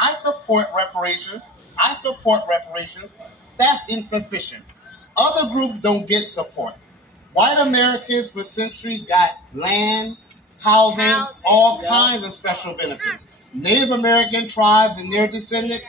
I support reparations. I support reparations. That's insufficient. Other groups don't get support. White Americans for centuries got land, housing, all kinds of special benefits. Native American tribes and their descendants,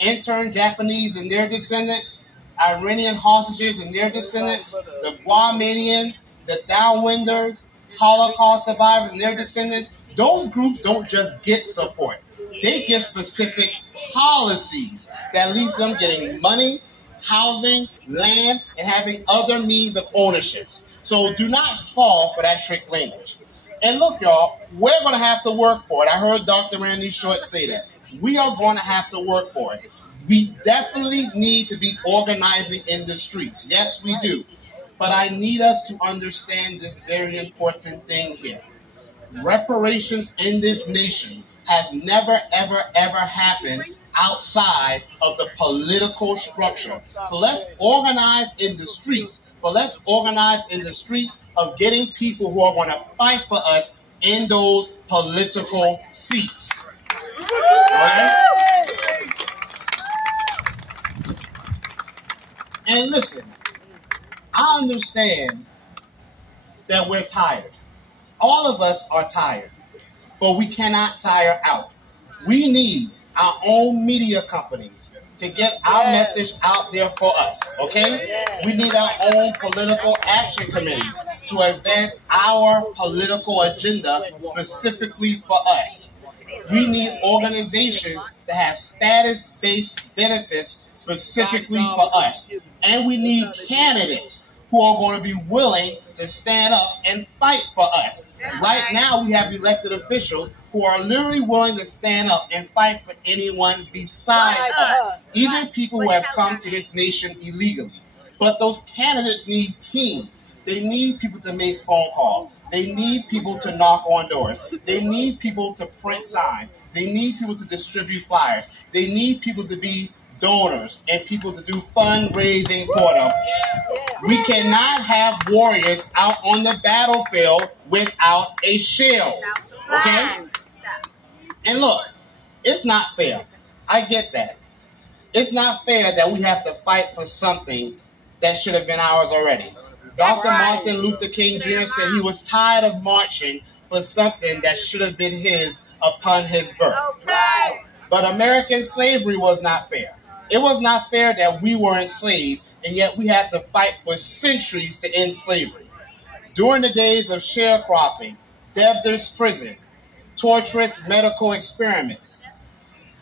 intern Japanese and their descendants, Iranian hostages and their descendants, the Guamanians, the Downwinders, Holocaust survivors and their descendants. Those groups don't just get support. They get specific policies that leads them getting money, housing, land, and having other means of ownership. So do not fall for that trick language. And look, y'all, we're going to have to work for it. I heard Dr. Randy Short say that. We are going to have to work for it. We definitely need to be organizing in the streets. Yes, we do. But I need us to understand this very important thing here. Reparations in this nation has never, ever, ever happened outside of the political structure. So let's organize in the streets, but let's organize in the streets of getting people who are going to fight for us in those political seats. All right? And listen, I understand that we're tired. All of us are tired, but we cannot tire out. We need our own media companies to get our message out there for us, okay? We need our own political action committees to advance our political agenda specifically for us. We need organizations to have status-based benefits specifically for us. And we need candidates who are going to be willing to stand up and fight for us. Right now, we have elected officials who are literally willing to stand up and fight for anyone besides us, even people who have come to this nation illegally. But those candidates need teams. They need people to make phone calls. They need people to knock on doors. They need people to print signs. They need people to distribute flyers. They need people to be donors and people to do fundraising for them. We cannot have warriors out on the battlefield without a shield. Okay? And look, it's not fair. I get that. It's not fair that we have to fight for something that should have been ours already. Dr. Martin Luther King Jr. said he was tired of marching for something that should have been his upon his birth. But American slavery was not fair. It was not fair that we were enslaved, and yet we had to fight for centuries to end slavery. During the days of sharecropping, debtors' prisons, torturous medical experiments,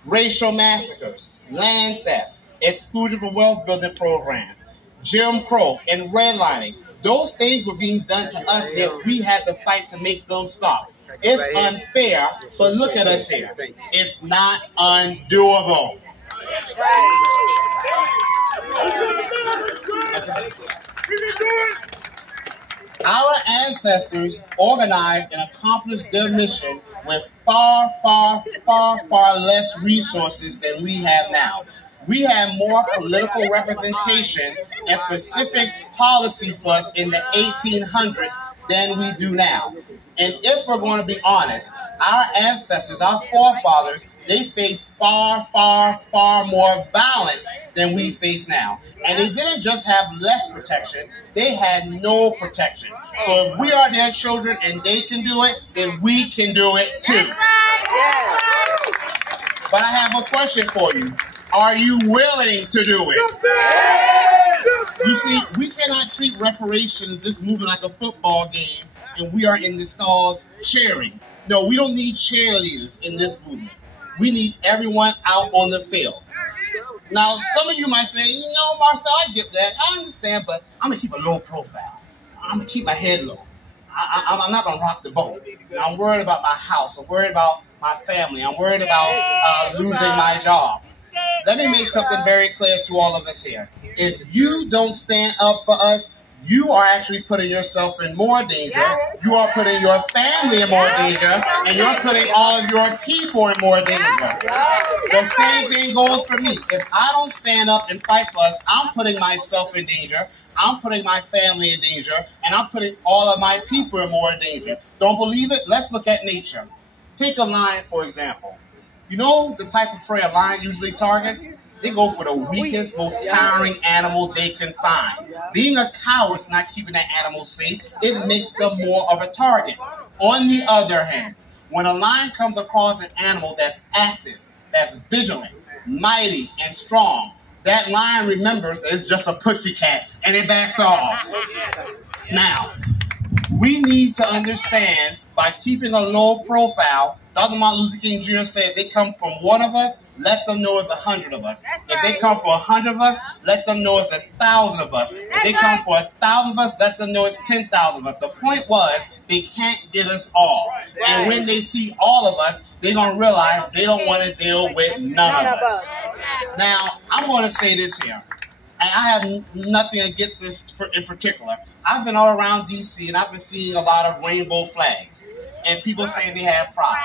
racial massacres, land theft, exclusion from wealth building programs, Jim Crow, and redlining, those things were being done to us, yet we had to fight to make them stop. It's unfair, but look at us here. It's not undoable. Our ancestors organized and accomplished their mission with far, far, far, far less resources than we have now. We have more political representation and specific policies for us in the 1800s than we do now. And if we're going to be honest, our ancestors, our forefathers, they faced far, far, far more violence than we face now. And they didn't just have less protection, they had no protection. So if we are their children and they can do it, then we can do it too. But I have a question for you. Are you willing to do it? You see, we cannot treat reparations this movement like a football game and we are in the stalls cheering. No, we don't need cheerleaders in this movement. We need everyone out on the field. Now, some of you might say, you know, Marcel, I get that. I understand, but I'm going to keep a low profile. I'm going to keep my head low. I'm not going to rock the boat. I'm worried about my house. I'm worried about my family. I'm worried about losing my job. Let me make something very clear to all of us here. If you don't stand up for us, you are actually putting yourself in more danger. You are putting your family in more danger, and you're putting all of your people in more danger. The same thing goes for me. If I don't stand up and fight for us, I'm putting myself in danger. I'm putting my family in danger, and I'm putting all of my people in more danger. Don't believe it? Let's look at nature. Take a lion, for example. You know the type of prey a lion usually targets? They go for the weakest, most cowering animal they can find. Being a coward's not keeping that animal safe. It makes them more of a target. On the other hand, when a lion comes across an animal that's active, that's vigilant, mighty, and strong, that lion remembers it's just a pussycat and it backs off. Now, we need to understand, by keeping a low profile, Dr. Martin Luther King Jr. said, if they come from one of us, let them know it's 100 of us. If they come for 100 of us, let them know it's 1,000 of us. If they come for 1,000 of us, let them know it's 10,000 of us. The point was, they can't get us all. And when they see all of us, they're going to realize they don't want to deal with none of us. Now, I'm going to say this here, and I have nothing against this in particular. I've been all around D.C., and I've been seeing a lot of rainbow flags. And people saying they have pride.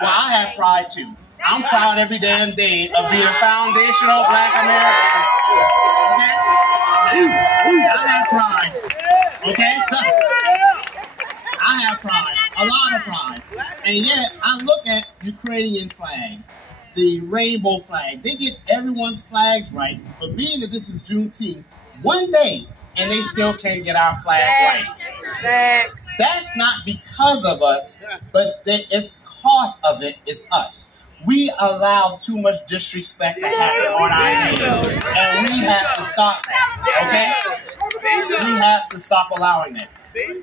Well, I have pride too. I'm proud every damn day of being a foundational Black American. Okay? I have pride. Okay? I have pride. A lot of pride. And yet, I look at Ukrainian flag, the rainbow flag. They get everyone's flags right, but being that this is Juneteenth, one day, and they still can't get our flag right. That's not because of us, but it's cause of it is us. We allow too much disrespect to happen on our names, and we have to stop that, okay? We have to stop allowing that.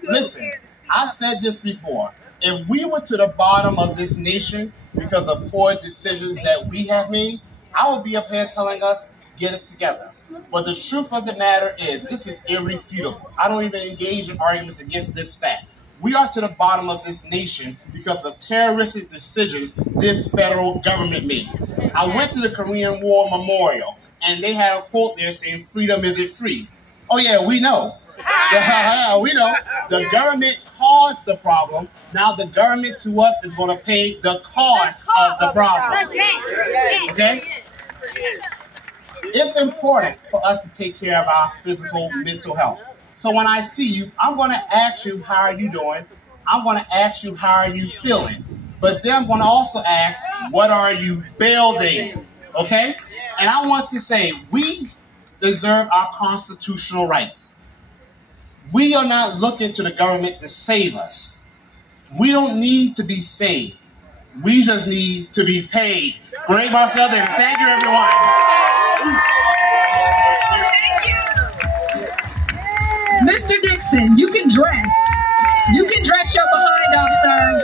Listen, I said this before. If we were to the bottom of this nation because of poor decisions that we have made, I would be up here telling us, get it together. But the truth of the matter is, this is irrefutable. I don't even engage in arguments against this fact. We are to the bottom of this nation because of terroristic decisions this federal government made. I went to the Korean War Memorial, and they had a quote there saying, freedom isn't free. Oh yeah, we know. We know. The government caused the problem. Now the government to us is going to pay the cost of the problem. Okay? It's important for us to take care of our physical, mental health. So when I see you, I'm going to ask you, how are you doing? I'm going to ask you, how are you feeling? But then I'm going to also ask, what are you building? Okay? And I want to say, we deserve our constitutional rights. We are not looking to the government to save us. We don't need to be saved. We just need to be paid. Great, Marcel David. Thank you, everyone. Thank you. Mr. Dixon, you can dress. You can dress your behind off, sir.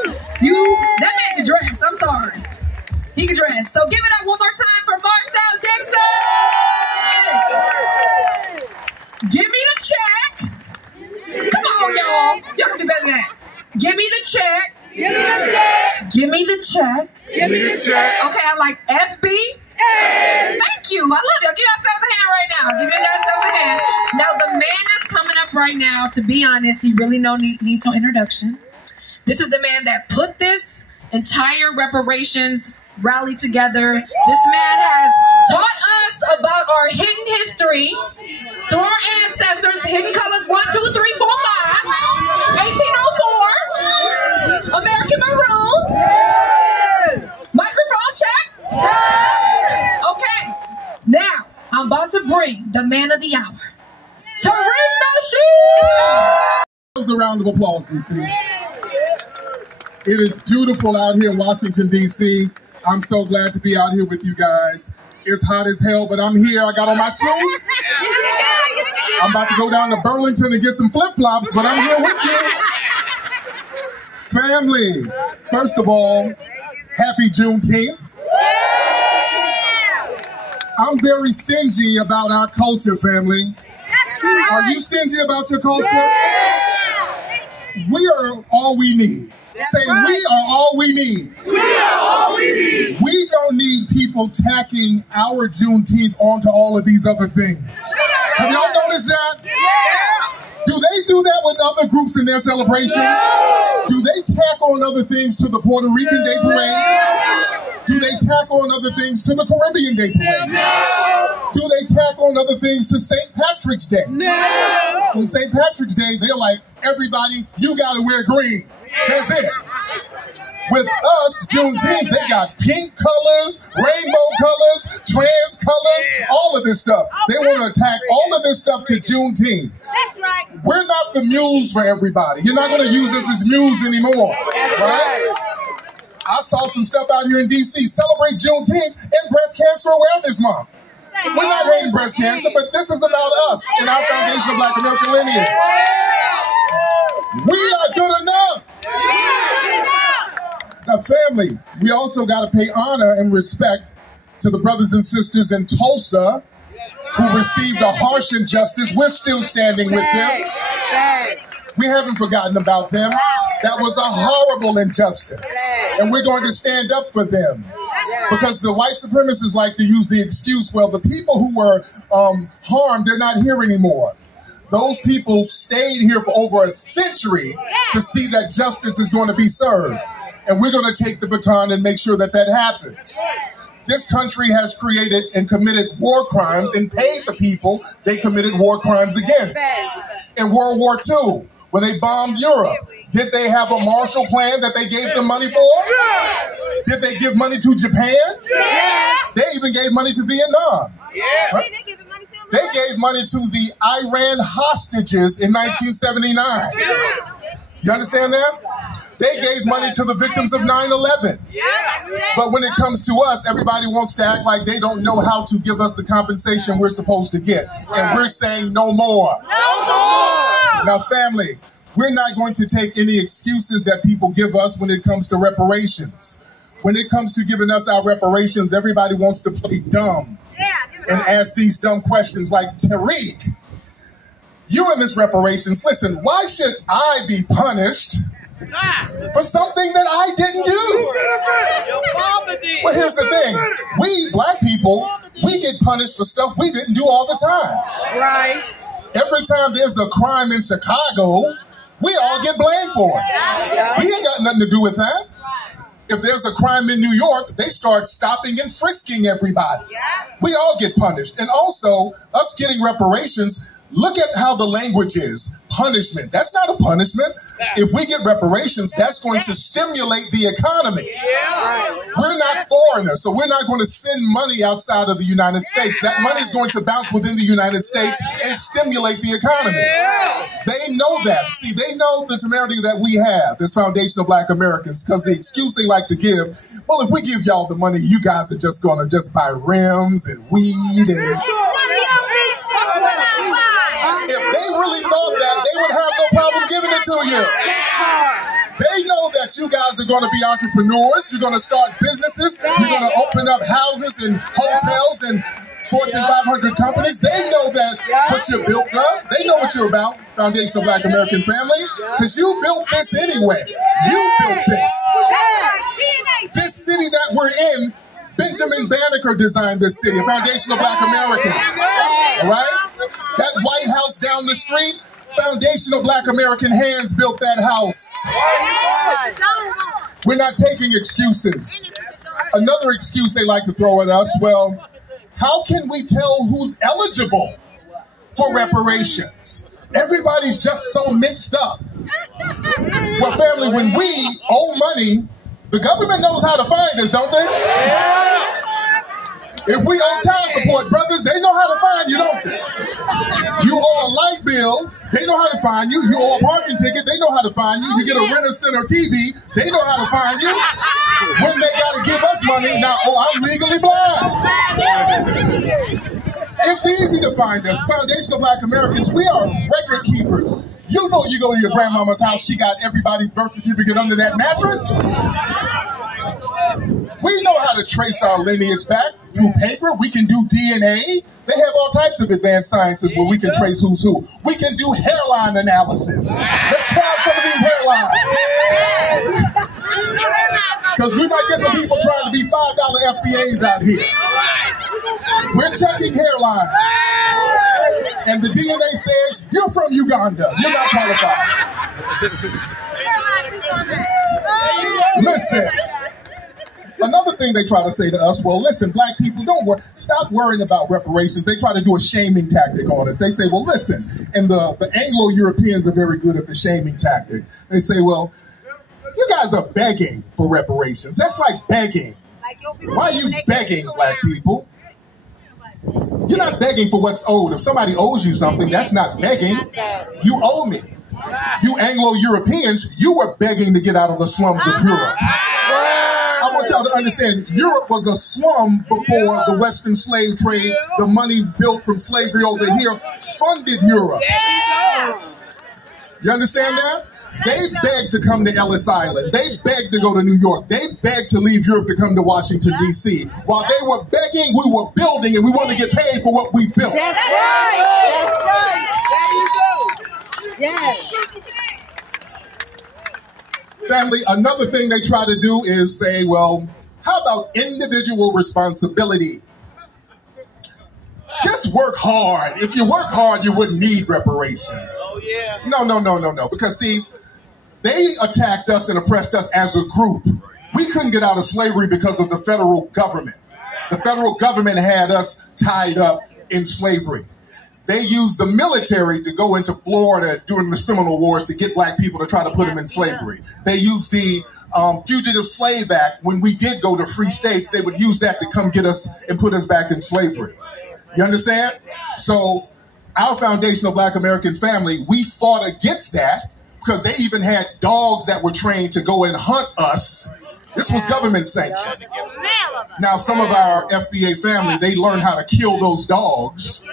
That man can dress. I'm sorry. He can dress. So give it up one more time for Marcel Dixon. Give me the check. Come on, y'all. Y'all can do better than that. Give me the check. Give me the check. Give me the check. Give me the check. Okay, I like FB. Thank you. I love you. Give yourselves a hand right now. Give yourselves a hand. Now, the man that's coming up right now, to be honest, he really needs no introduction. This is the man that put this entire reparations rally together. This man has taught us about our hidden history through our ancestors. Hidden colors 1, 2, 3, 4, 5. 1804. American Maroon. Microphone check. Okay, now I'm about to bring the man of the hour, Tariq Nasheed. A round of applause, Christine. It is beautiful out here in Washington, D.C. I'm so glad to be out here with you guys. It's hot as hell, but I'm here. I got on my suit. I'm about to go down to Burlington and get some flip-flops, but I'm here with you. Family, first of all, happy Juneteenth. I'm very stingy about our culture, family. Are you stingy about your culture? We are all we need. Say, we are all we need. We are all we need. We don't need people tacking our Juneteenth onto all of these other things. Have y'all noticed that? Yeah. Do they do that with other groups in their celebrations? No. Do they tack on other things to the Puerto Rican Day Parade? Do they tack on other things to the Caribbean Day Parade? No. Do they tack on other things to St. Patrick's Day? No. On St. Patrick's Day, they're like, everybody, you gotta wear green. That's it. With us, Juneteenth, they got pink colors, rainbow colors, trans colors, all of this stuff. They want to attack all of this stuff to Juneteenth. That's right. We're not the muse for everybody. You're not going to use us as muse anymore, right? I saw some stuff out here in D.C. Celebrate Juneteenth and Breast Cancer Awareness Month. We're not hating breast cancer, but this is about us and our foundation of Black American lineage. We are good enough. Now, family, we also got to pay honor and respect to the brothers and sisters in Tulsa who received a harsh injustice. We're still standing with them. We haven't forgotten about them. That was a horrible injustice. And we're going to stand up for them. Because the white supremacists like to use the excuse, well, the people who were harmed, they're not here anymore. Those people stayed here for over a century to see that justice is going to be served. And we're going to take the baton and make sure that that happens. This country has created and committed war crimes and paid the people they committed war crimes against. In World War II, when they bombed Europe, did they have a Marshall Plan that they gave them money for? Did they give money to Japan? They even gave money to Vietnam. Right? They gave money to the Iran hostages in 1979. You understand that? They gave money to the victims of 9/11. But when it comes to us, everybody wants to act like they don't know how to give us the compensation we're supposed to get. And we're saying no more. No more! Now, family, we're not going to take any excuses that people give us when it comes to reparations. When it comes to giving us our reparations, everybody wants to play dumb and ask these dumb questions like, Tariq, you in this reparations, listen, why should I be punished for something that I didn't do? Your father did. Well, here's the thing. We, black people, we get punished for stuff we didn't do all the time. Right. Every time there's a crime in Chicago, we all get blamed for it. We ain't got nothing to do with that. If there's a crime in New York, they start stopping and frisking everybody. We all get punished. And also, us getting reparations, look at how the language is. Punishment. That's not a punishment. If we get reparations, that's going to stimulate the economy. We're not foreigners, so we're not going to send money outside of the United States. That money is going to bounce within the United States and stimulate the economy. They know that. See, they know the temerity that we have as foundational Black Americans, because the excuse they like to give, well, if we give y'all the money, you guys are just going to just buy rims and weed and... If they really thought that, they would have no problem giving it to you. They know that you guys are going to be entrepreneurs. You're going to start businesses. You're going to open up houses and hotels and Fortune 500 companies. They know that what you're built of. They know what you're about, foundational Black American family, because you built this anyway. You built this. This city that we're in, Benjamin Banneker designed this city, a foundational Black American. All right? That White House down the street, foundational Black American hands built that house. We're not taking excuses. Another excuse they like to throw at us, well, how can we tell who's eligible for reparations? Everybody's just so mixed up. Well, family, when we owe money, the government knows how to find us, don't they? If we owe child support, brothers, they know how to find you, don't they? You owe a light bill, they know how to find you. You owe a parking ticket, they know how to find you. You get a Renter Center TV, they know how to find you. When they got to give us money, now, oh, I'm legally blind. It's easy to find us. Foundational Black Americans, we are record keepers. You know, you go to your grandmama's house, she got everybody's birth certificate under that mattress. We know how to trace our lineage back through paper. We can do DNA. They have all types of advanced sciences where we can trace who's who. We can do hairline analysis. Let's swab some of these hairlines. Because we might get some people trying to be $5 FBAs out here. We're checking hairlines. And the DNA says, you're from Uganda. You're not qualified. Listen. Another thing they try to say to us, well, listen, black people, don't worry. Stop worrying about reparations. They try to do a shaming tactic on us. They say, well, listen, and the Anglo-Europeans are very good at the shaming tactic. They say, well, You guys are begging for reparations. That's like begging. Why are you begging, black people? You're not begging for what's owed. If somebody owes you something, that's not begging. You owe me. You Anglo-Europeans, you were begging to get out of the slums of Europe. I want y'all to understand, Europe was a slum before the Western slave trade. The money built from slavery over here funded Europe. You understand that? They begged to come to Ellis Island. They begged to go to New York. They begged to leave Europe to come to Washington, D.C. While they were begging, we were building, and we wanted to get paid for what we built. That's right. That's right. There you go. Yes. Family, another thing they try to do is say, well, how about individual responsibility? Just work hard. If you work hard, you wouldn't need reparations. Oh, yeah. No. Because, see, they attacked us and oppressed us as a group. We couldn't get out of slavery because of the federal government. The federal government had us tied up in slavery. They used the military to go into Florida during the Seminole Wars to get black people to try to put them in slavery. They used the Fugitive Slave Act. When we did go to free states, they would use that to come get us and put us back in slavery. You understand? So our Foundational Black American Family, we fought against that because they even had dogs that were trained to go and hunt us. This was government sanctioned. Now, some of our FBA family, they learned how to kill those dogs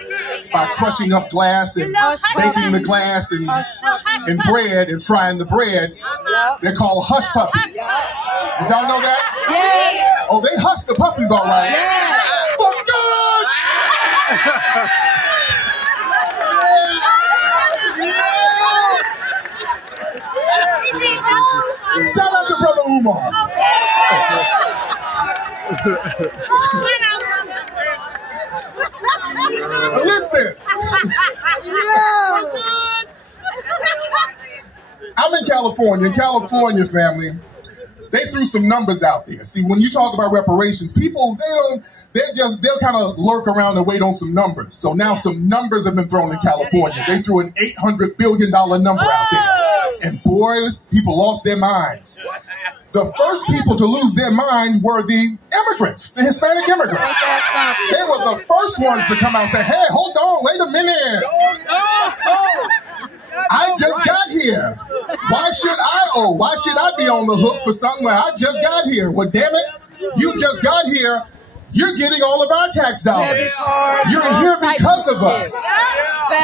by crushing up glass and baking the glass and bread and frying the bread. They're called hush puppies. Did y'all know that? Yeah. Oh, they hush the puppies all right. Yeah. For good! Shout out to Brother Umar. Listen. I'm in California. In California, family, they threw some numbers out there. See, when you talk about reparations, people, they'll kind of lurk around and wait on some numbers. So now some numbers have been thrown in California. They threw an $800 billion number out there. And boy, people lost their minds. The first people to lose their mind were the immigrants, the Hispanic immigrants. They were the first ones to come out and say, hey, hold on, wait a minute. I just got here. Why should I owe? Why should I be on the hook for something where I just got here? Well, damn it, you just got here. You're getting all of our tax dollars. You're here because of us.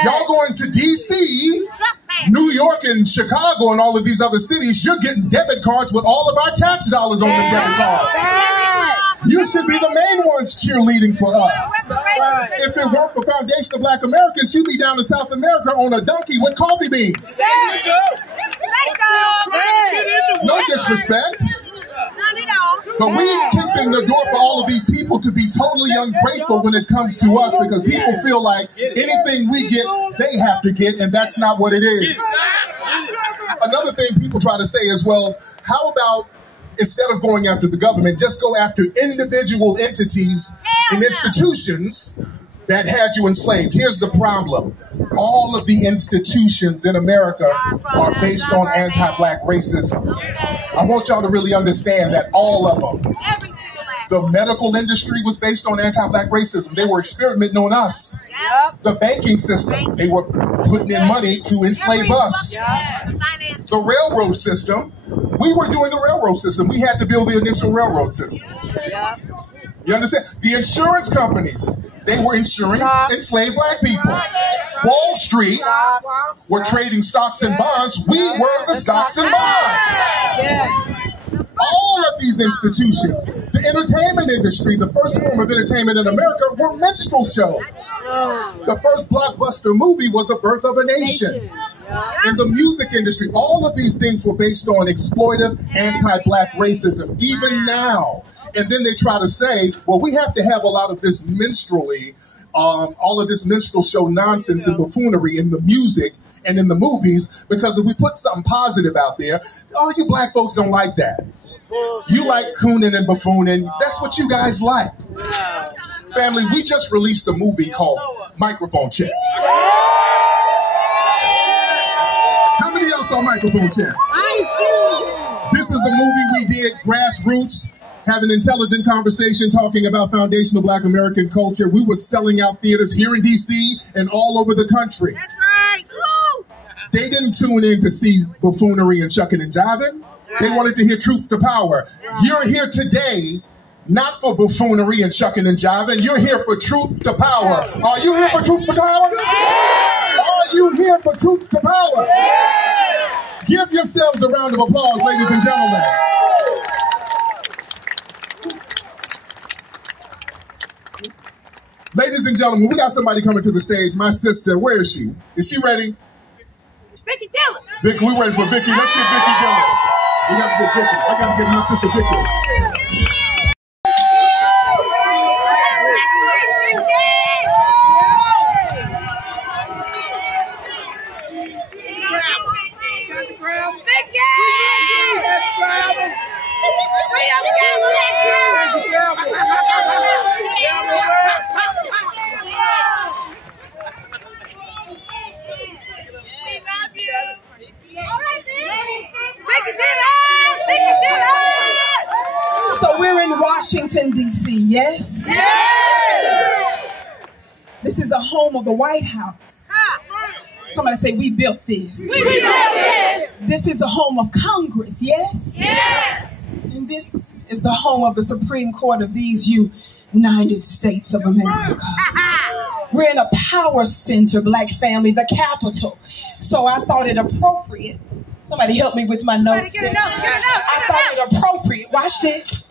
Y'all going to D.C., New York, and Chicago, and all of these other cities, you're getting debit cards with all of our tax dollars on the debit card. You should be the main ones cheerleading for us. If it weren't for Foundational Black Americans, you'd be down in South America on a donkey with coffee beans. No disrespect. But we kicked in the door for all of these people to be totally ungrateful when it comes to us, because people feel like anything we get, they have to get, and that's not what it is. Another thing people try to say is, well, how about instead of going after the government, just go after individual entities and institutions that had you enslaved. Here's the problem. All of the institutions in America are based on anti-black racism. I want y'all to really understand that all of them. The medical industry was based on anti-black racism. They were experimenting on us. The banking system, they were putting in money to enslave us. The railroad system, we were doing the railroad system. We had to build the initial railroad systems. You understand? The insurance companies, they were insuring enslaved black people. Wall Street were trading stocks and bonds. We were the stocks and bonds. All of these institutions, the entertainment industry, the first form of entertainment in America were minstrel shows. The first blockbuster movie was A Birth of a Nation. In the music industry, all of these things were based on exploitive, anti-black racism, even now. And then they try to say, well, we have to have a lot of this minstrelly, all of this minstrel show nonsense and buffoonery in the music and in the movies, because if we put something positive out there, oh, you black folks don't like that. You like cooning and buffooning. That's what you guys like. Family, we just released a movie called Microphone Check. How many of y'all saw Microphone Check? I see. This is a movie we did, Grassroots, have an intelligent conversation talking about foundational Black American culture. We were selling out theaters here in D.C. and all over the country. That's right. Woo! They didn't tune in to see buffoonery and shucking and jiving. They wanted to hear truth to power. You're here today not for buffoonery and shucking and jiving. You're here for truth to power. Are you here for truth to power? Are you here for truth to power? Give yourselves a round of applause, ladies and gentlemen. Ladies and gentlemen, we got somebody coming to the stage. My sister, where is she? Is she ready? Vicky Dillon. Vicky, we waiting for Vicky. Let's get Vicky Dillon. We got to get Vicky. I got to get my sister Vicky. So we're in Washington, D.C., yes? This is a home of the White House. Somebody say, we built this. We built this. This is the home of Congress, yes? And this is the home of the Supreme Court of these United States of America. We're in a power center, Black family, the Capitol. So I thought it appropriate. Somebody help me with my notes. I thought it appropriate. Watch this.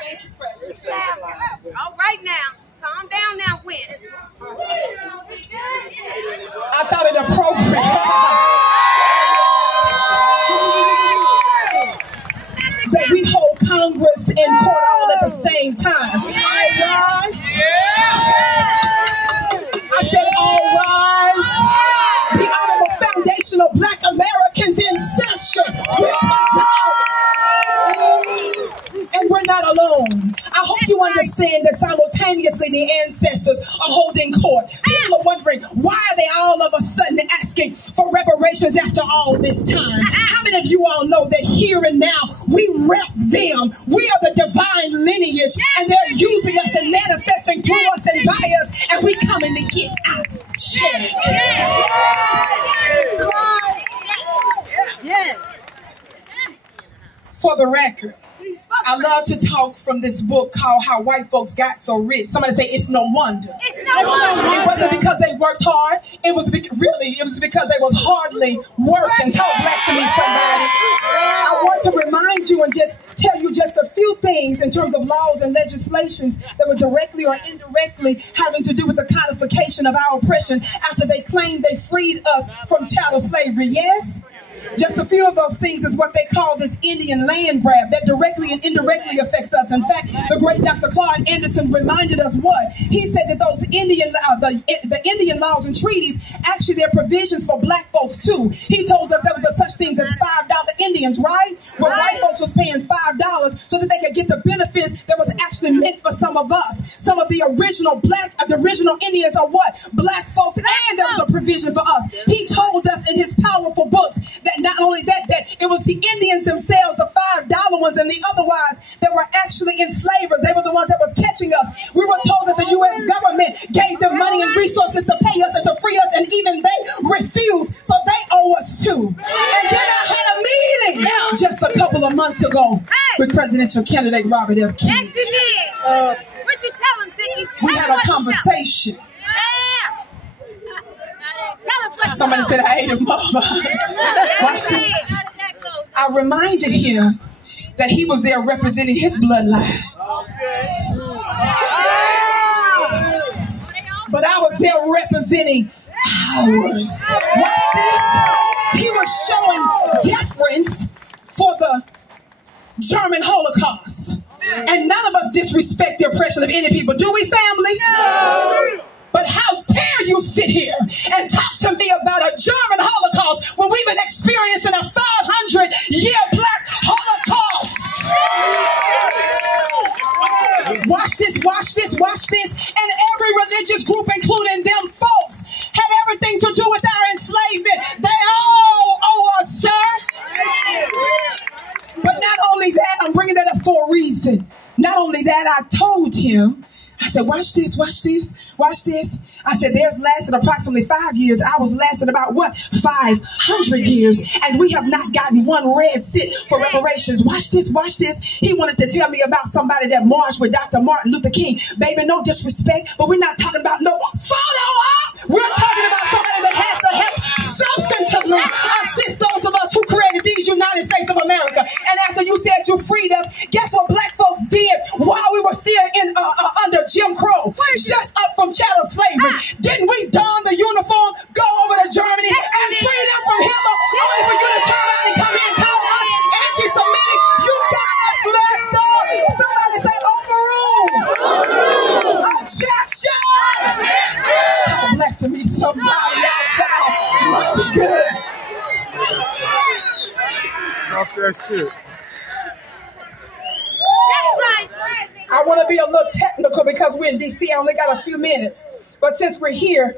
Thank you, precious. All right now. Calm down now, Win. I thought it appropriate that we hold Congress and court all at the same time. All rise. I said all rise. The honorable foundation of Black Americans in session. And we're not alone. I hope you understand that simultaneously the ancestors are holding court. People are wondering, why are they all of a sudden asking for reparations after all this time? How many of you all know that here and now we rep them? We are the divine lineage, and they're using us and manifesting through us and by us, and we coming to get our check. For the record, I love to talk from this book called How White Folks Got So Rich. Somebody say, it's no wonder. It's no wonder. It wasn't because they worked hard. It was because they was hardly working. Talk back to me, somebody. I want to remind you and just tell you just a few things in terms of laws and legislations that were directly or indirectly having to do with the codification of our oppression after they claimed they freed us from chattel slavery. Yes? Just a few of those things is what they call this Indian land grab that directly and indirectly affects us. In fact, the great Dr. Claude Anderson reminded us what? He said that those the Indian laws and treaties, actually they're provisions for Black folks too. He told us there was such things as $5 Indians, right? Where white folks was paying $5 so that they could get the benefits that was actually meant for some of us. Some of the original Indians are what? Black folks, and there was a provision for us. He told us in his powerful books that not only that it was the Indians themselves, the $5 ones and the otherwise that were actually enslavers. They were the ones that was catching us. We were told that the U.S. government gave them money and resources to pay us and to free us, and even they refused. So they owe us too. And then I had a meeting just a couple of months ago with presidential candidate Robert F. Kennedy. Yes, you did. What you tell him, Vicky? We had a conversation. Somebody said I ate him up. Watch this. I reminded him that he was there representing his bloodline. But I was there representing ours. Watch this. He was showing deference for the German Holocaust. And none of us disrespect the oppression of any people. Do we, family? No. But how dare you sit here and talk to me about a German Holocaust when we've been experiencing a 500-year Black Holocaust? Watch this, watch this, watch this. And every religious group, including them folks, had everything to do with our enslavement. They all owe us, sir. that, I told him, I said, watch this, watch this, watch this. I said, theirs lasted approximately 5 years. Ours lasted about what? 500 years. And we have not gotten one red cent for reparations. Watch this, watch this. He wanted to tell me about somebody that marched with Dr. Martin Luther King. Baby, no disrespect, but we're not talking about no photo op. We're talking about somebody that has to help substantively assist those of us who created these United States of America. And after you said you freed us, guess what black folks did while we were still in under Jim Crow, just up from chattel slavery? Didn't we don the uniform, go over to Germany, and free them from Hitler, only for you to turn around and come in and call us anti-Semitic? You got us messed up. Somebody say overruled. Objection. Talk black to me, somebody outside. Must be good. Off that shit. I want to be a little technical because we're in D.C. I only got a few minutes. But since we're here,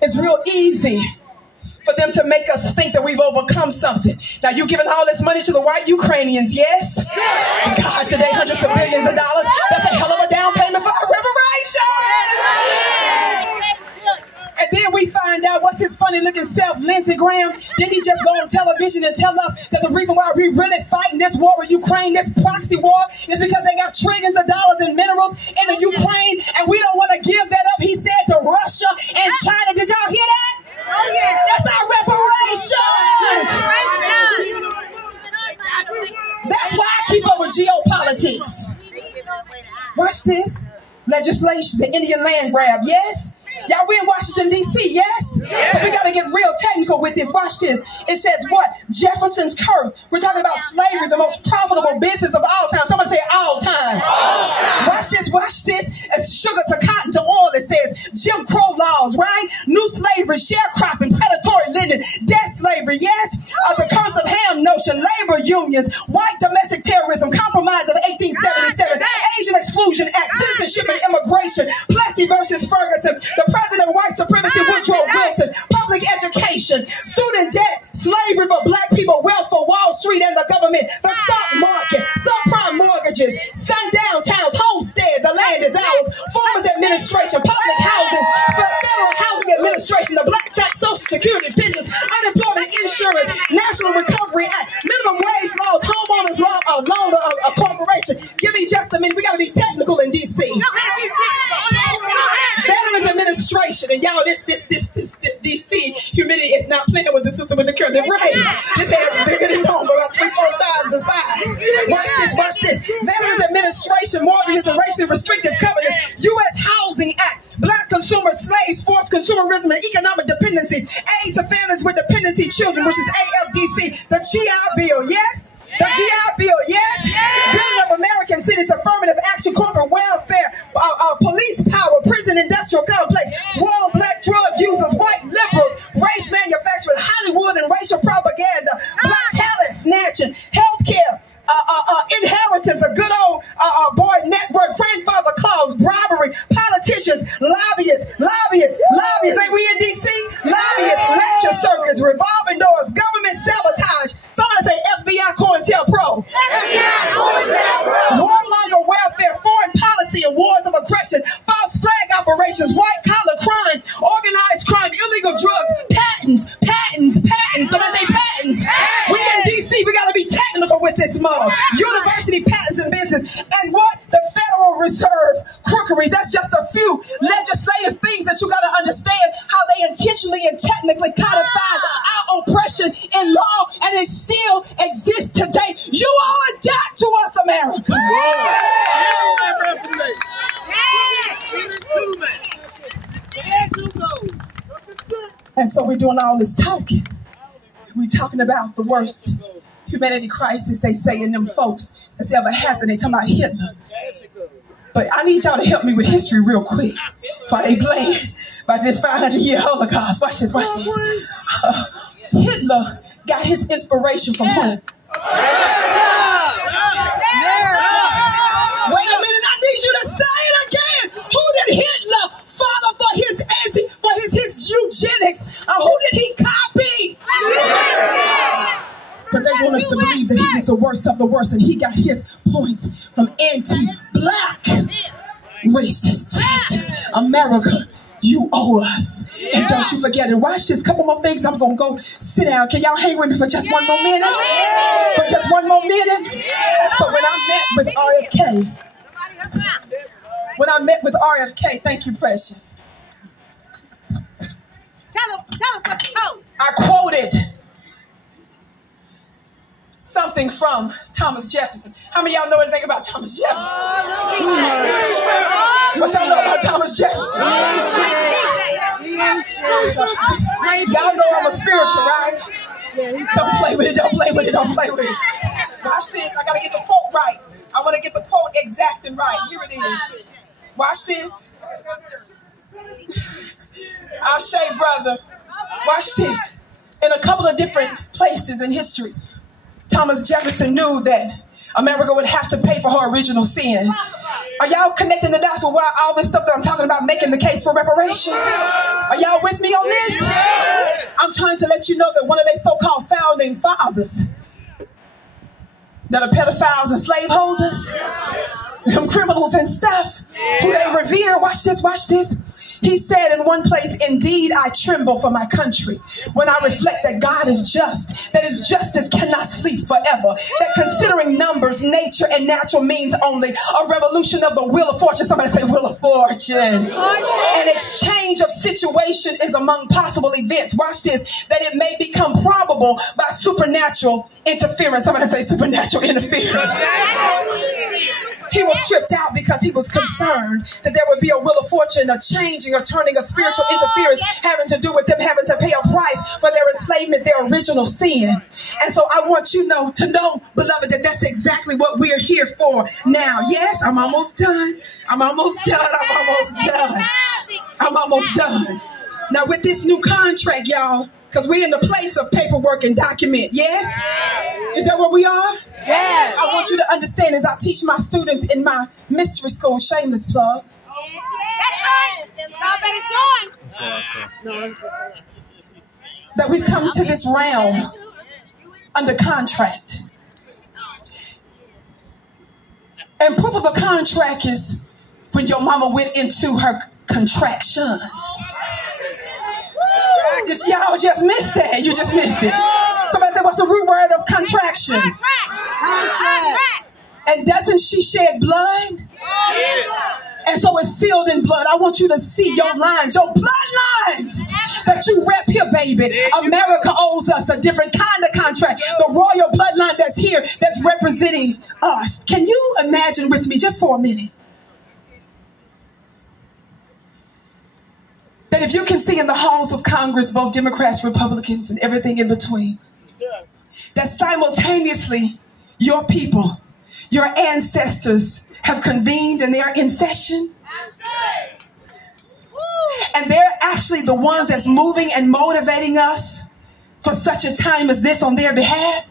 it's real easy for them to make us think that we've overcome something. Now, you giving all this money to the white Ukrainians, yes? God, today, hundreds of billions of dollars. That's a hell of a down payment for our reparations. And then we find out what's his funny looking self, Lindsey Graham. Didn't he just go on television and tell us that the reason why we really fighting this war with Ukraine, this proxy war, is because they got trillions of dollars in minerals in the Ukraine, and we don't want to give that up, he said, to Russia and China. Did y'all hear that? Oh, yeah. That's our reparations. That's why I keep up with geopolitics. Watch this. Legislation, the Indian land grab, yes? Y'all, we in Washington, D.C., yes? So we got to get real technical with this. Watch this. It says what? Jefferson's curse. We're talking about slavery, the most profitable business of all time. Somebody say all time. Watch this, watch this. It's sugar to cotton to oil. It says Jim Crow laws, right? New slavery, sharecropping, predatory lending, debt slavery, yes? The curse of ham notion, labor unions, white domestic terrorism, compromise of 1877, Asian Exclusion Act, citizenship and immigration, Plessy versus Ferguson, the president of white supremacy, Woodrow Wilson, public education, student debt, slavery for black people, wealth for Wall Street and the government, the stock market, subprime mortgages, sundown towns, homestead, the land is ours, farmers administration, public housing, federal housing administration, the black tax, social security, pensions, unemployment insurance, national recovery act, minimum wage laws, homeowners law, loan a corporation. Give me just a minute. We got to be technical in D.C. Veterans administration, and y'all, this D.C. humidity is not playing with the system with the current rain. This hair is bigger than normal, about 3-4 times the size. Watch this. Veterans administration, mortgages and racially restrictive covenants, U.S. Housing Act, black consumer slaves, forced consumerism and economic dependency, aid to families with dependency children, which is AFDC, the GI Bill, yes? The GI Bill, yes? Building of American cities, affirmative action, corporate welfare, police power, prison industrial complex, war on black drug users, white liberals, race manufacturing, Hollywood and racial propaganda, black talent snatching, healthcare, inheritance, a good old boy network, grandfather clause, bribery, politicians, lobbyists. Ain't we in D.C.? Lobbyists, lecture circuits, revolving doors, government sabotage. Somebody say FBI COINTELPRO. Warmonger welfare, foreign policy and wars of aggression, false flag operations, white collar crime, organized crime, illegal drugs, patents. Somebody say patents. We in D.C., we got to be technical with this mug. University patents and business. And what? The Federal Reserve crookery. That's just a few legislative things that you got to understand how they intentionally and technically codified our oppression in law, and it still exists today. You owe a debt to us, America. And so we're doing all this talking. We're talking about the worst humanity crisis, they say, in them folks that's ever happened. They talking about Hitler. But I need y'all to help me with history real quick before they blame about this 500-year Holocaust. Watch this. Hitler got his inspiration from who? Wait a minute, I need you to say it again. Who did Hitler follow for his eugenics? Who did he copy? But they want us to believe that he was the worst of the worst, and he got his points from anti-black racist tactics. America, you owe us. And don't you forget it. Watch this. Couple more things. I'm going to go sit down. Can y'all hang with me for just one more minute? For just one more minute? So when I met with RFK, thank you, Precious. Tell us what you told. I quoted something from Thomas Jefferson. How many of y'all know anything about Thomas Jefferson? What y'all know about Thomas Jefferson? Y'all know I'm a spiritual, right? Don't play with it, don't play with it, don't play with it. Watch this, I gotta get the quote right. I wanna get the quote exact and right. Here it is. Watch this. Ashe, brother. Watch this. In a couple of different places in history, Thomas Jefferson knew that America would have to pay for her original sin. Are y'all connecting the dots with why all this stuff that I'm talking about, making the case for reparations? Are y'all with me on this? I'm trying to let you know that one of their so-called founding fathers that are pedophiles and slaveholders, them criminals and stuff, who they revere, watch this, watch this. He said in one place, indeed, I tremble for my country when I reflect that God is just, that his justice cannot sleep forever, that considering numbers, nature, and natural means only, a revolution of the wheel of fortune, somebody say wheel of fortune, an exchange of situation is among possible events, watch this, that it may become probable by supernatural interference, somebody say supernatural interference. He was tripped out because he was concerned that there would be a wheel of fortune, a changing or turning, a spiritual interference having to do with them having to pay a price for their enslavement, their original sin. And so I want you to know, beloved, that that's exactly what we're here for now. Yes, I'm almost done. I'm almost done. I'm almost done. I'm almost done. Now with this new contract, y'all, because we're in the place of paperwork and document, yes? Is that where we are? Yes. I want you to understand as I teach my students in my mystery school, shameless plug. That's right. Y'all better join. That we've come to this realm under contract. And proof of a contract is when your mama went into her contractions. Y'all just missed that. You just missed it. Somebody said, what's the root word of contraction? Contract. And doesn't she shed blood? And so it's sealed in blood. I want you to see your lines, your bloodlines that you rep here, baby. America owes us a different kind of contract. The royal bloodline that's here, that's representing us. Can you imagine with me just for a minute? That if you can see in the halls of Congress, both Democrats, Republicans, and everything in between, that simultaneously your people, your ancestors have convened and they're in session. And they're actually the ones that's moving and motivating us for such a time as this on their behalf.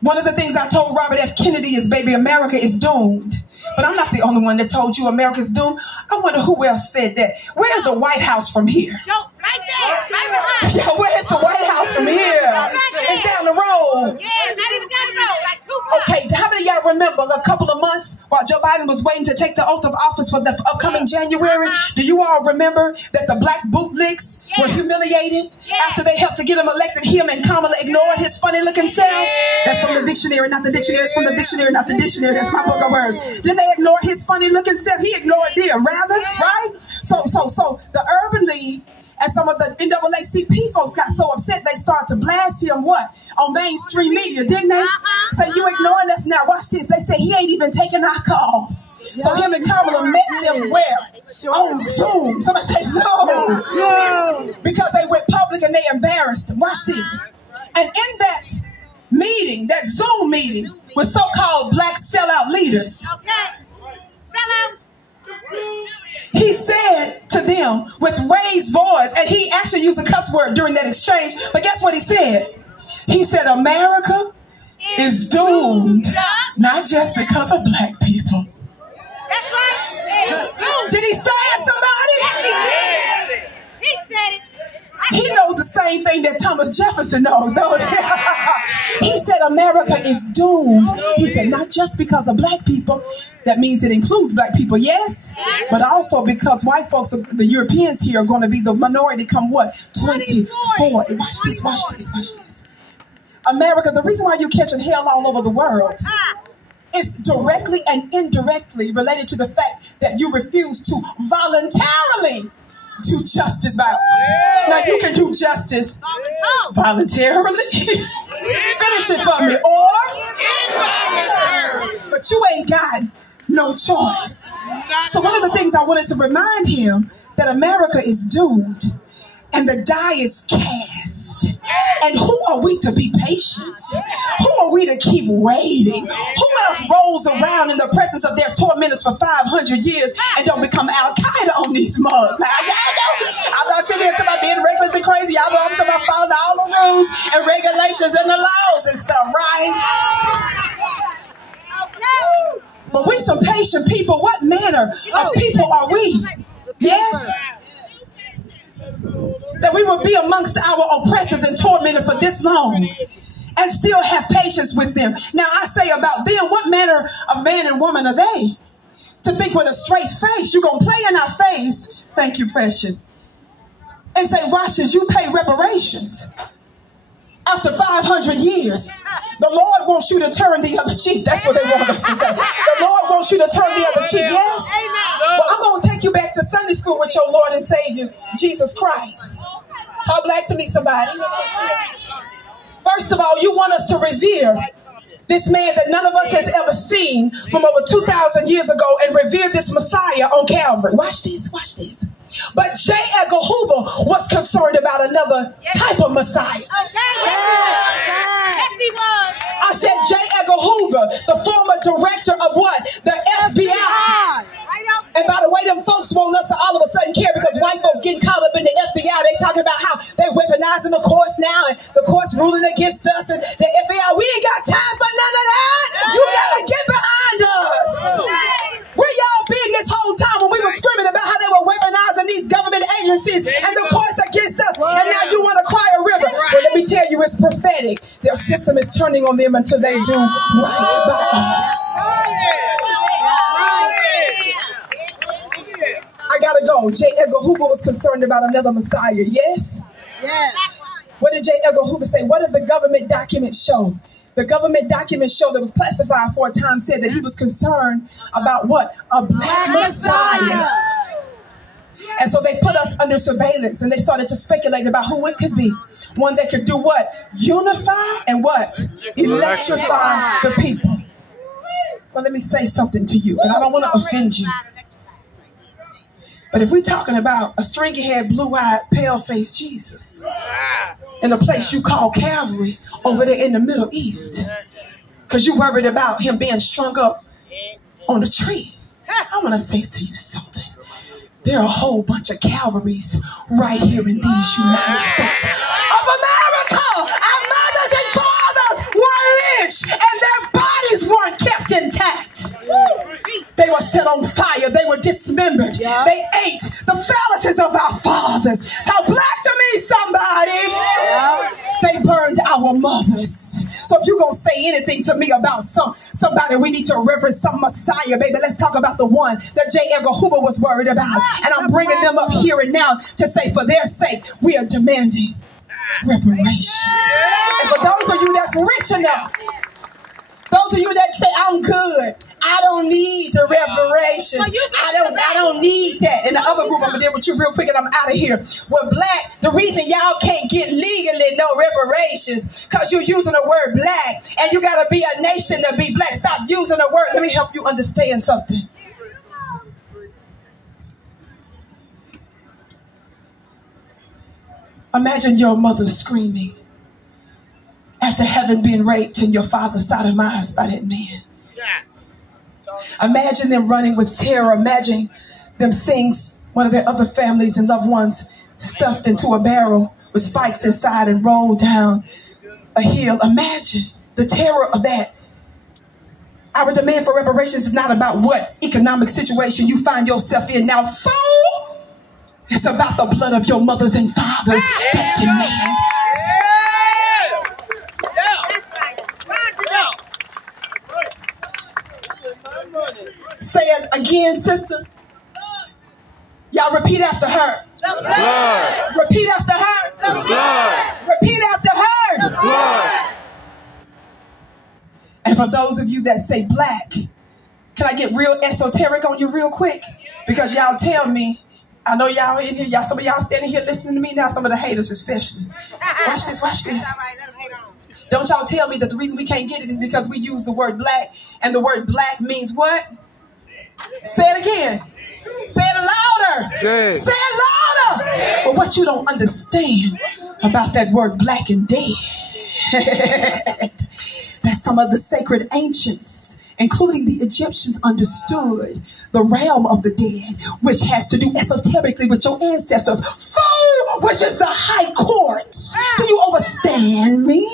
One of the things I told Robert F. Kennedy is, baby, America is doomed. But I'm not the only one that told you America's doomed. I wonder who else said that. Where's the White House from here? Right there. Right behind. Yeah, where's the White House from here? It's down the road. Yeah, not even down the road. Like 2 blocks. Okay, how many of y'all remember a couple of months while Joe Biden was waiting to take the oath of office for the upcoming January? Do you all remember that the black bootlicks were humiliated after they helped to get him elected? Him and Kamala ignored his funny looking self. That's from the dictionary, not the dictionary. It's from the dictionary, not the dictionary. That's my book of words. Didn't they ignore his funny looking self? He ignored them, rather, right? So the Urban League and some of the NAACP folks got so upset they started to blast him, what? On mainstream media, didn't they? Say, you ignoring us now. Watch this. They say he ain't even taking our calls. So him and Kamala met them where? On Zoom. Somebody say Zoom. Because they went public and they embarrassed them. Watch this. And in that meeting, that Zoom meeting with so-called black sellout leaders, he said to them with raised voice, and he actually used a cuss word during that exchange, but guess what he said? He said, America is doomed, not just because of black people. That's right. Did he say it, somebody? Yes, he did. He said it. He knows the same thing that Thomas Jefferson knows, don't he? He said America is doomed. He said not just because of black people. That means it includes black people, yes, but also because white folks, the Europeans here, are going to be the minority come what? 2040. Watch this, watch this, watch this. America, the reason why you're catching hell all over the world is directly and indirectly related to the fact that you refuse to voluntarily do justice violence. Now you can do justice voluntarily. Finish it for me. Or but you ain't got no choice. So one of the things I wanted to remind him that America is doomed and the die is cast. And who are we to be patient? Who are we to keep waiting? Who else rolls around in the presence of their tormentors for 500 years and don't become Al-Qaeda on these mugs? Now, y'all know, I'm not sitting here talking about being reckless and crazy. Y'all know I'm talking about following all the rules and regulations and the laws and stuff, right? But we some patient people. What manner of people are we? Yes? That we will be amongst our oppressors and tormentors for this long and still have patience with them. Now I say about them, what manner of man and woman are they? To think with a straight face, you're going to play in our face, thank you, precious, and say, why should you pay reparations? After 500 years, the Lord wants you to turn the other cheek. That's what they want us to say. The Lord wants you to turn the other cheek, yes? Well, I'm going to take you back to Sunday school with your Lord and Savior, Jesus Christ. Talk back to me, somebody. First of all, you want us to revere this man that none of us has ever seen from over 2,000 years ago and revere this Messiah on Calvary. Watch this, watch this. But J. Edgar Hoover was concerned about another type of Messiah. Yes, he was. I said J. Edgar Hoover, the former director of what? The FBI. And by the way, them folks want us to all of a sudden care because white folks getting caught up in the FBI. They talking about how they weaponizing the courts now and the courts ruling against us and the FBI. We ain't got time for none of that. You gotta get behind us. Where y'all been this whole time when we were screaming about how they were weaponizing these government agencies and the courts against us, and now you want to cry a river? Well, let me tell you, it's prophetic. Their system is turning on them until they do right by us. I gotta go. J. Edgar Hoover was concerned about another Messiah, yes? Yes. What did J. Edgar Hoover say? What did the government documents show? The government documents show that was classified for a time said that he was concerned about what? A black Messiah. And so they put us under surveillance and they started to speculate about who it could be. One that could do what? Unify and what? Electrify the people. Well, let me say something to you, and I don't want to offend you. But if we're talking about a stringy-haired, blue-eyed, pale-faced Jesus in a place you call Calvary over there in the Middle East, because you worried about him being strung up on the tree, I want to say to you something. There are a whole bunch of Calvaries right here in these United States of America. Our mothers and fathers were lynched and their bodies weren't kept intact. They were set on fire. They were dismembered. Yeah. They ate the phalluses of our fathers. Talk black to me, somebody. Yeah. They burned our mothers. So if you're going to say anything to me about somebody, we need to reverence some Messiah, baby. Let's talk about the one that J. Edgar Hoover was worried about. And I'm bringing them up here and now to say, for their sake, we are demanding reparations. And for those of you that's rich enough, those of you that say, I'm good, I don't need the reparations. I don't need that. In the other group, I'm going to deal with you real quick and I'm out of here. Well, black, the reason y'all can't get legally no reparations because you're using the word black and you got to be a nation to be black. Stop using the word. Let me help you understand something. Imagine your mother screaming after having been raped and your father sodomized by that man. Imagine them running with terror. Imagine them seeing one of their other families and loved ones stuffed into a barrel with spikes inside and rolled down a hill. Imagine the terror of that. Our demand for reparations is not about what economic situation you find yourself in now, fool. It's about the blood of your mothers and fathers that demand it. again, sister. Y'all repeat after her. The blood. Repeat after her. The blood. Repeat after her. The blood. And for those of you that say black, can I get real esoteric on you real quick? Because y'all tell me, I know y'all in here, some of y'all standing here listening to me now, some of the haters especially. Watch this, watch this. Don't y'all tell me that the reason we can't get it is because we use the word black, and the word black means what? Say it again. Say it louder. Dead. Say it louder. But what you don't understand about that word black and dead, that some of the sacred ancients, including the Egyptians, understood the realm of the dead, which has to do esoterically with your ancestors. Fool, which is the high court. Do you understand me?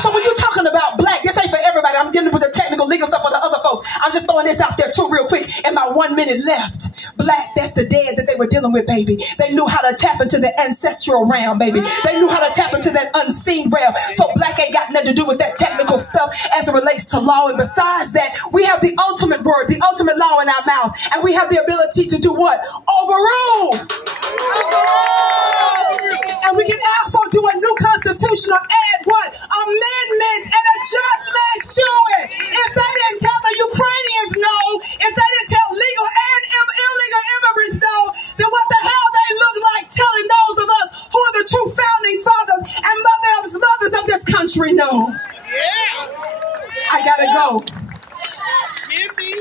So when you're talking about black, this ain't for everybody. I'm getting with the technical legal stuff for the other folks. I'm just throwing this out there too real quick in my 1 minute left. Black, that's the dead that they were dealing with, baby. They knew how to tap into the ancestral realm, baby. They knew how to tap into that unseen realm. So black ain't got nothing to do with that technical stuff as it relates to law. And besides that, we have the ultimate word, the ultimate law in our mouth. And we have the ability to do what? Overrule. And we can also do a new constitution or add what? Amendments and adjustments to it. If they didn't tell the Ukrainians no, if they didn't tell legal and illegal immigrants no, then what the hell they look like telling those of us who are the true founding fathers and mothers of this country no? Yeah. I gotta go.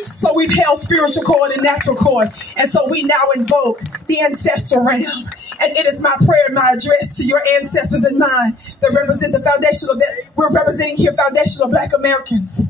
So we've held spiritual court and natural court. And so we now invoke the ancestral realm. And it is my prayer and my address to your ancestors and mine that represent the foundational, that we're representing here foundational Black Americans.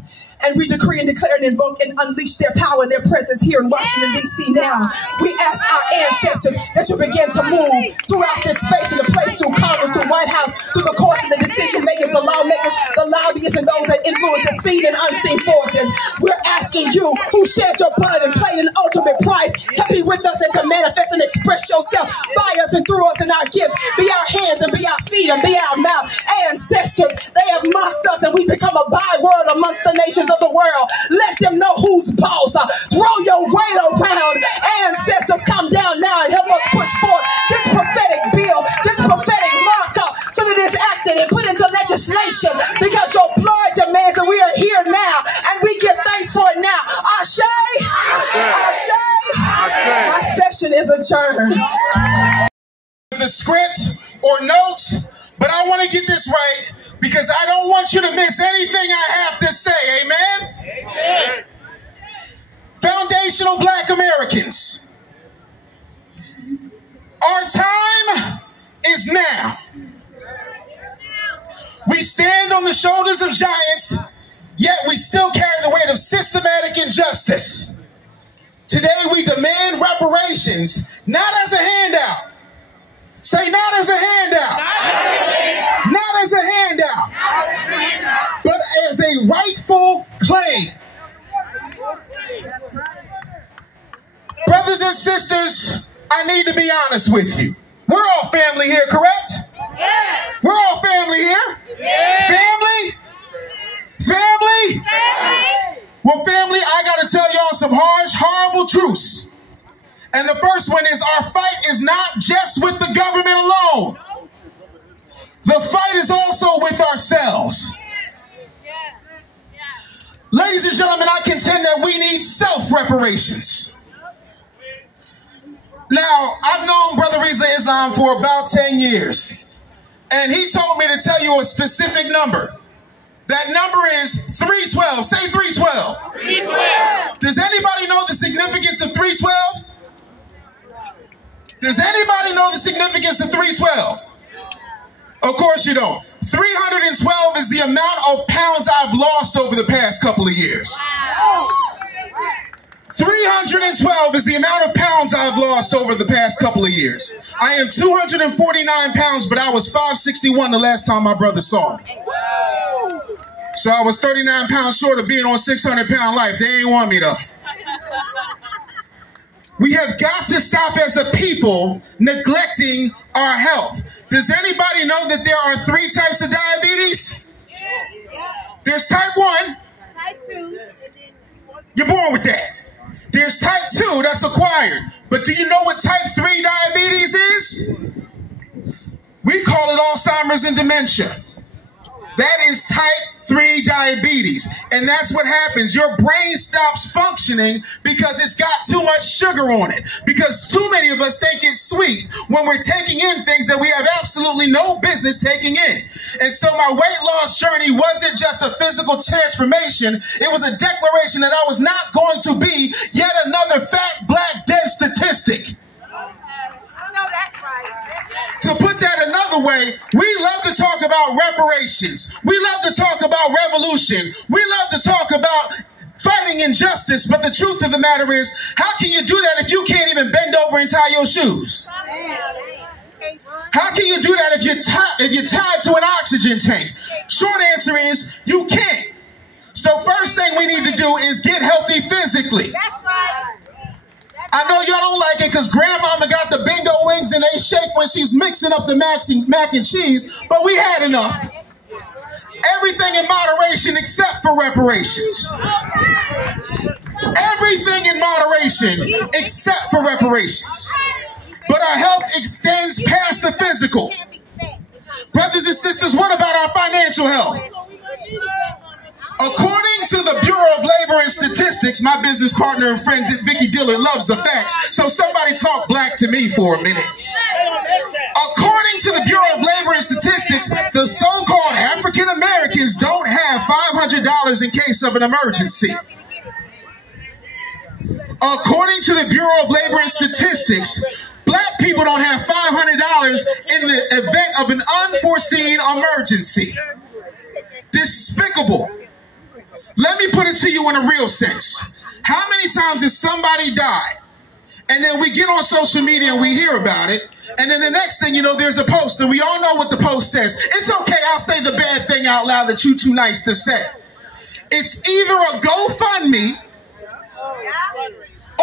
And we decree and declare and invoke and unleash their power and their presence here in Washington, D.C. now. We ask our ancestors that you begin to move throughout this space and the place through Congress, through White House, through the courts and the decision makers, the lawmakers, the lobbyists, and those that influence the seen and unseen forces. We're asking you, who shed your blood and paid an ultimate price, to be with us and to manifest and express yourself by us and through us in our gifts. Be our hands and be our feet and be our mouth. Ancestors, they have mocked us and we become a byword amongst the nations of the world. Let them know who's boss. Throw your weight around. Ancestors, come down now and help us push forth this prophetic bill, this prophetic marker, so that it's acted and put into legislation, because your blood demands that we are here now and we give thanks for it now. Ashe, Ashe, my session is adjourned. The script or notes, but I want to get this right because I don't want you to miss anything I have to say. Amen? Amen. Foundational Black Americans, our time is now. We stand on the shoulders of giants, yet we still carry the weight of systematic injustice. Today we demand reparations, not as a handout. Say not as a handout. Not as a handout. But as a rightful claim. Brothers and sisters, I need to be honest with you. We're all family here, correct? Yeah. We're all family here. Yeah. Family? Family? Family? Well, family, I got to tell y'all some harsh, horrible truths. And the first one is our fight is not just with the government alone. The fight is also with ourselves. Ladies and gentlemen, I contend that we need self-reparations. Now, I've known Brother Rizla Islam for about 10 years. And he told me to tell you a specific number. That number is 312. Say 312. 312. Does anybody know the significance of 312? Does anybody know the significance of 312? Of course you don't. 312 is the amount of pounds I've lost over the past couple of years. 312 is the amount of pounds I've lost over the past couple of years. I am 249 pounds, but I was 561 the last time my brother saw me. So I was 39 pounds short of being on 600-pound life. They ain't want me though. We have got to stop as a people neglecting our health. Does anybody know that there are 3 types of diabetes? There's type 1. Type 2. You're born with that. There's type 2 that's acquired. But do you know what type 3 diabetes is? We call it Alzheimer's and dementia. That is type 3 diabetes. And that's what happens. Your brain stops functioning because it's got too much sugar on it. Because too many of us think it's sweet when we're taking in things that we have absolutely no business taking in. And so my weight loss journey wasn't just a physical transformation. It was a declaration that I was not going to be yet another fat, black, dead statistic. To put that another way, we love to talk about reparations. We love to talk about revolution. We love to talk about fighting injustice. But the truth of the matter is, how can you do that if you can't even bend over and tie your shoes? How can you do that if you're tied to an oxygen tank? Short answer is, you can't. So first thing we need to do is get healthy physically. That's right. I know y'all don't like it because grandmama got the bingo wings and they shake when she's mixing up the mac and cheese, but we had enough. Everything in moderation except for reparations. Everything in moderation except for reparations. But our health extends past the physical. Brothers and sisters, what about our financial health? According to the Bureau of Labor and Statistics, my business partner and friend Vicky Dillard loves the facts, so somebody talk black to me for a minute. According to the Bureau of Labor and Statistics, the so-called African Americans don't have $500 in case of an emergency. According to the Bureau of Labor and Statistics, black people don't have $500 in the event of an unforeseen emergency. Despicable. Let me put it to you in a real sense. How many times has somebody died? And then we get on social media and we hear about it. And then the next thing you know, there's a post. And we all know what the post says. It's okay, I'll say the bad thing out loud that you're too nice to say. It's either a GoFundMe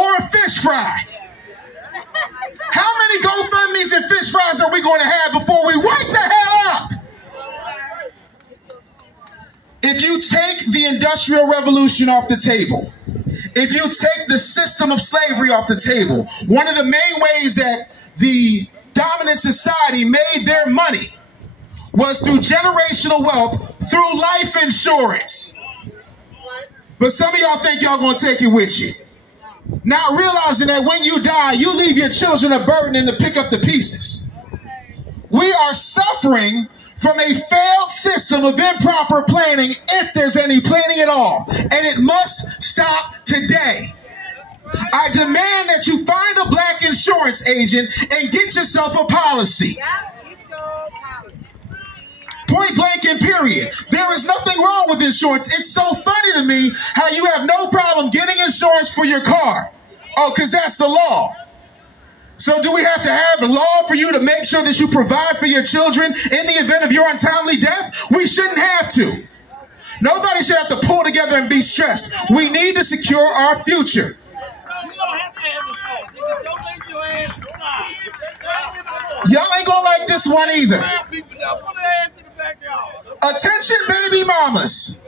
or a fish fry. How many GoFundMes and fish fries are we going to have before we wake the hell up? If you take the Industrial Revolution off the table, if you take the system of slavery off the table, one of the main ways that the dominant society made their money was through generational wealth, through life insurance. But some of y'all think y'all gonna take it with you. Not realizing that when you die, you leave your children a burden and to pick up the pieces. We are suffering from a failed system of improper planning, if there's any planning at all. And it must stop today. I demand that you find a black insurance agent and get yourself a policy. Point blank and period. There is nothing wrong with insurance. It's so funny to me how you have no problem getting insurance for your car. Oh, because that's the law. So do we have to have a law for you to make sure that you provide for your children in the event of your untimely death? We shouldn't have to. Nobody should have to pull together and be stressed. We need to secure our future. Y'all ain't gonna like this one either. Attention, baby mamas.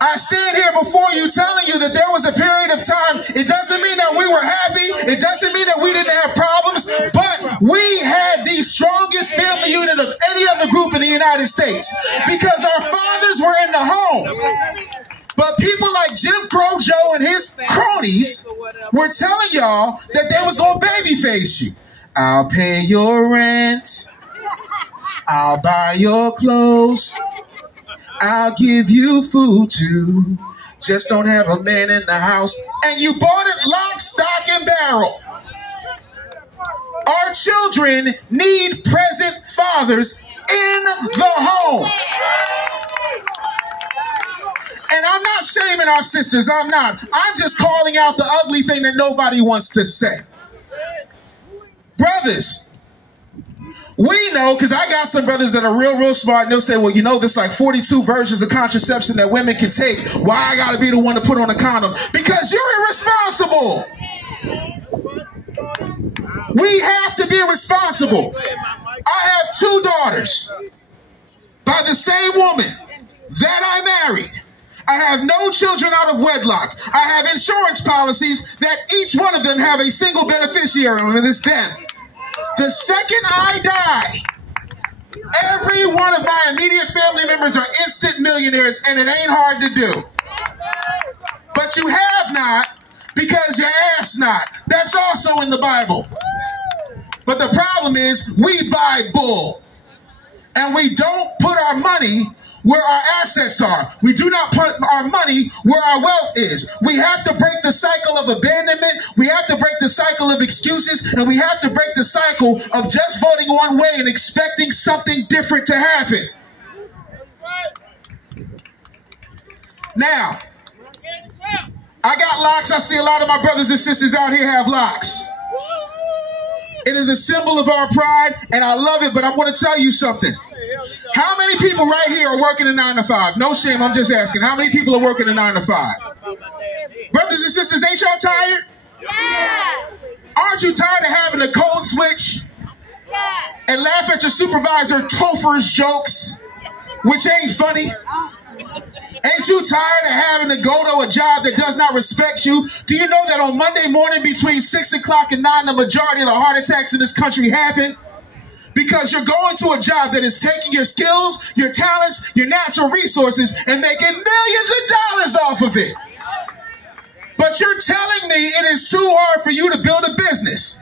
I stand here before you telling you that there was a period of time. It doesn't mean that we were happy. It doesn't mean that we didn't have problems. But we had the strongest family unit of any other group in the United States because our fathers were in the home. But people like Jim Crow Joe and his cronies were telling y'all that they was going to babyface you. I'll pay your rent. I'll buy your clothes. I'll give you food too. Just don't have a man in the house. And you bought it lock, stock, and barrel. Our children need present fathers in the home. And I'm not shaming our sisters. I'm not. I'm just calling out the ugly thing that nobody wants to say. Brothers, we know, because I got some brothers that are real smart, and they'll say, well, you know, there's like 42 versions of contraception that women can take. Why I got to be the one to put on a condom? Because you're irresponsible. We have to be responsible. I have 2 daughters by the same woman that I married. I have no children out of wedlock. I have insurance policies that each one of them have a single beneficiary, and it's them. The second I die, every one of my immediate family members are instant millionaires, and it ain't hard to do. But you have not because you ask not. That's also in the Bible. But the problem is we buy bull, and we don't put our money where our assets are. We do not put our money where our wealth is. We have to break the cycle of abandonment. We have to break the cycle of excuses, and we have to break the cycle of just voting one way and expecting something different to happen. Now, I got locks. I see a lot of my brothers and sisters out here have locks. It is a symbol of our pride, and I love it, but I want to tell you something. How many people right here are working a 9 to 5? No shame, I'm just asking. How many people are working a 9 to 5? Brothers and sisters, ain't y'all tired? Yeah. Aren't you tired of having a code switch? Yeah. And laugh at your supervisor Topher's jokes, which ain't funny? Ain't you tired of having to go to a job that does not respect you? Do you know that on Monday morning between 6 o'clock and 9, the majority of the heart attacks in this country happen? Because you're going to a job that is taking your skills, your talents, your natural resources, and making millions of dollars off of it. But you're telling me it is too hard for you to build a business.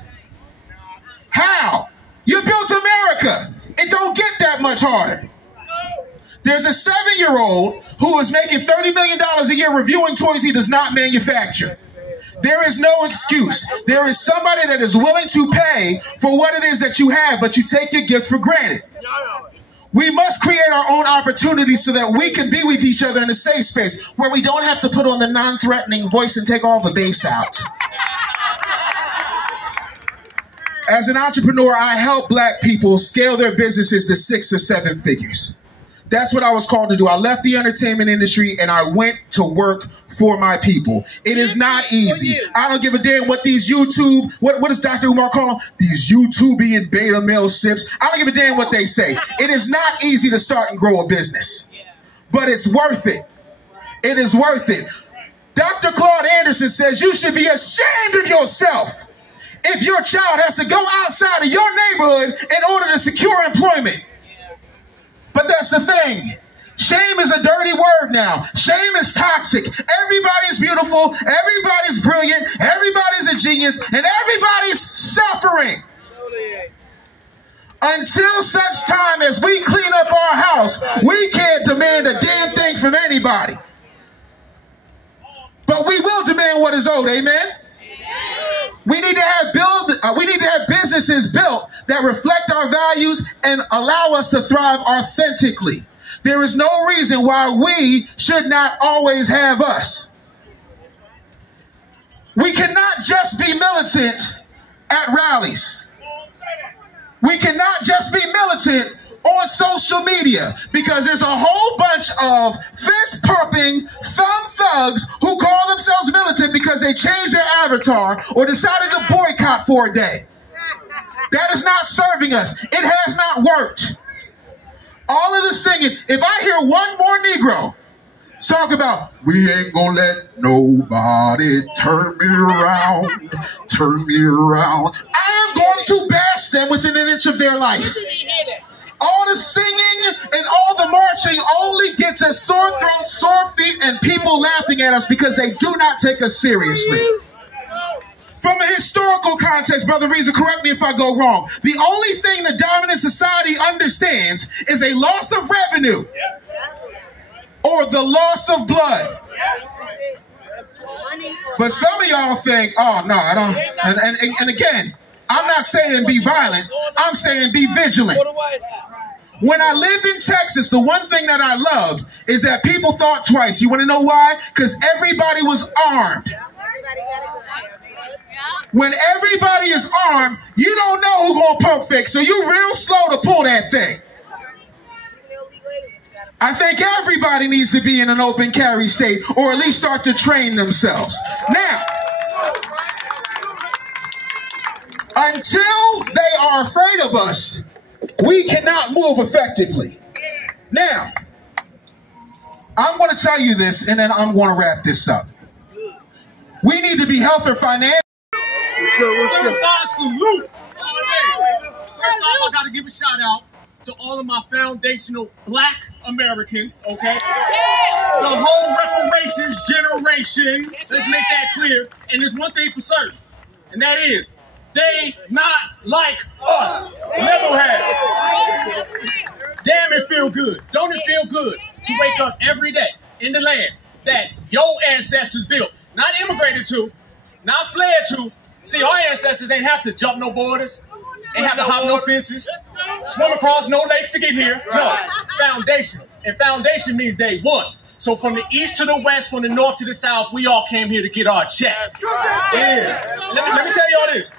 How? You built America. It don't get that much harder. There's a 7-year-old who is making $30 million a year reviewing toys he does not manufacture. There is no excuse. There is somebody that is willing to pay for what it is that you have, but you take your gifts for granted. We must create our own opportunities so that we can be with each other in a safe space where we don't have to put on the non-threatening voice and take all the bass out. As an entrepreneur, I help black people scale their businesses to 6 or 7 figures. That's what I was called to do. I left the entertainment industry and I went to work for my people. It is not easy. I don't give a damn what these YouTube, what does Dr. Umar call them? These YouTubian beta male sips. I don't give a damn what they say. It is not easy to start and grow a business, but it's worth it. It is worth it. Dr. Claude Anderson says you should be ashamed of yourself if your child has to go outside of your neighborhood in order to secure employment. But that's the thing. Shame is a dirty word now. Shame is toxic. Everybody's beautiful. Everybody's brilliant. Everybody's a genius. And everybody's suffering. Until such time as we clean up our house, we can't demand a damn thing from anybody. But we will demand what is owed. Amen? We need to have businesses built that reflect our values and allow us to thrive authentically. There is no reason why we should not always have us. We cannot just be militant at rallies. We cannot just be militant on social media, because there's a whole bunch of fist-pumping thumb thugs who call themselves militant because they changed their avatar or decided to boycott for a day. That is not serving us. It has not worked. All of the singing, if I hear one more Negro talk about, we ain't gonna let nobody turn me around, I am going to bash them within an inch of their life. All the singing and all the marching only gets us sore throats, sore feet, and people laughing at us because they do not take us seriously. From a historical context, Brother Reza, correct me if I go wrong, the only thing the dominant society understands is a loss of revenue or the loss of blood. But some of y'all think, oh, no, I don't. And again, I'm not saying be violent. I'm saying be vigilant. When I lived in Texas, the one thing that I loved is that people thought twice. You want to know why? Because everybody was armed. When everybody is armed, you don't know who's going to pump fake, so you're real slow to pull that thing. I think everybody needs to be in an open carry state, or at least start to train themselves. Now, until they are afraid of us, we cannot move effectively. Now, I'm going to tell you this, and then I'm going to wrap this up. We need to be healthy financially. Certified salute. First off, I got to give a shout out to all of my foundational Black Americans, okay? The whole reparations generation, let's make that clear. And there's one thing for certain, and that is, they not like us. Never have. Damn, it feel good. Don't it feel good to wake up every day in the land that your ancestors built, not immigrated to, not fled to. See, our ancestors ain't have to jump no borders, ain't have to hop no fences, swim across no lakes to get here. No, foundational. And foundation means day one. So from the east to the west, from the north to the south, we all came here to get our check. Yeah. Let me tell y'all this.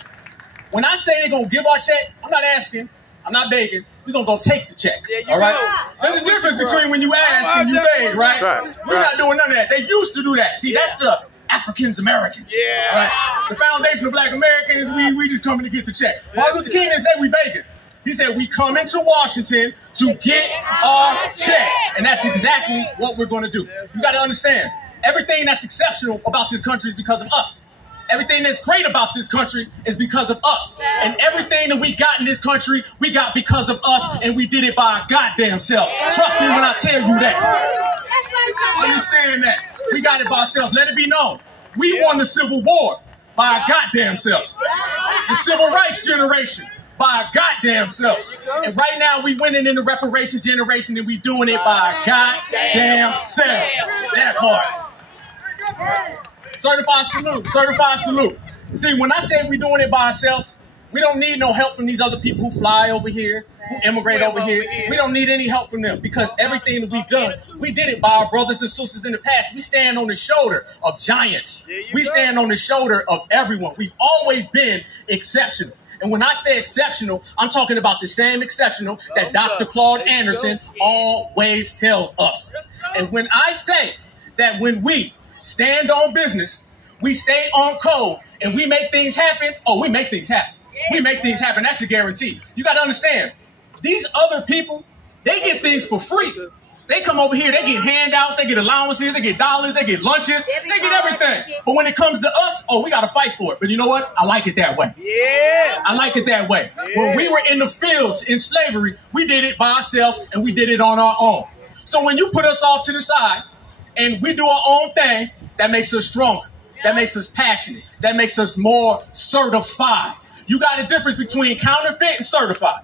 When I say they're going to give our check, I'm not asking, I'm not begging. We're going to go take the check. All right? There's a difference between when you ask and you beg, right? We're not doing none of that. They used to do that. See, that's the Africans Americans. Yeah. All right? The foundational Black Americans, we just coming to get the check. Martin Luther King didn't say we begging. He said we come into Washington to get our check. And that's exactly what we're going to do. You got to understand, everything that's exceptional about this country is because of us. Everything that's great about this country is because of us. And everything that we got in this country, we got because of us, and we did it by our goddamn selves. Trust me when I tell you that. Understand that. We got it by ourselves. Let it be known. We won the Civil War by our goddamn selves. The Civil Rights generation by our goddamn selves. And right now we winning in the reparation generation, and we doing it by our goddamn selves. That part. Certified salute. Certified salute. See, when I say we're doing it by ourselves, we don't need no help from these other people who fly over here, who immigrate over here. We don't need any help from them, because everything that we've done, we did it by our brothers and sisters in the past. We stand on the shoulder of giants. We stand on the shoulder of everyone. We've always been exceptional. And when I say exceptional, I'm talking about the same exceptional that Dr. Claude Anderson always tells us. And when I say that when we stand on business, we stay on code, and we make things happen, we make things happen. We make things happen. That's a guarantee. You got to understand, these other people, they get things for free. They come over here, they get handouts, they get allowances, they get dollars, they get lunches, they get everything. But when it comes to us, we got to fight for it. But you know what? I like it that way. Yeah. I like it that way. Yeah. When we were in the fields in slavery, we did it by ourselves, and we did it on our own. So when you put us off to the side and we do our own thing, that makes us stronger. That makes us passionate. That makes us more certified. You got a difference between counterfeit and certified.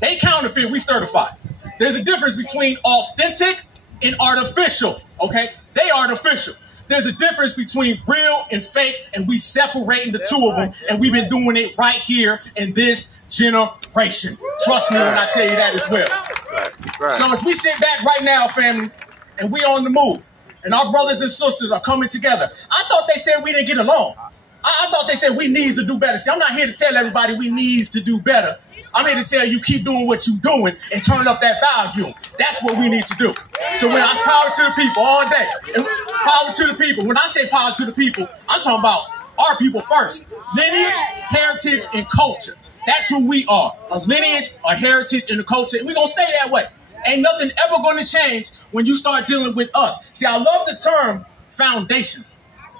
They counterfeit, we certified. There's a difference between authentic and artificial, okay? They artificial. There's a difference between real and fake, and we separating the two of them, and we've been doing it right here in this generation. Trust me when I tell you that as well. So as we sit back right now, family, and we on the move, and our brothers and sisters are coming together. I thought they said we didn't get along. I thought they said we needs to do better. See, I'm not here to tell everybody we needs to do better. I'm here to tell you keep doing what you're doing and turn up that volume. That's what we need to do. So when I power to the people all day, and power to the people, when I say power to the people, I'm talking about our people first. Lineage, heritage, and culture. That's who we are. A lineage, a heritage, and a culture. And we're going to stay that way. Ain't nothing ever going to change when you start dealing with us. See, I love the term foundation,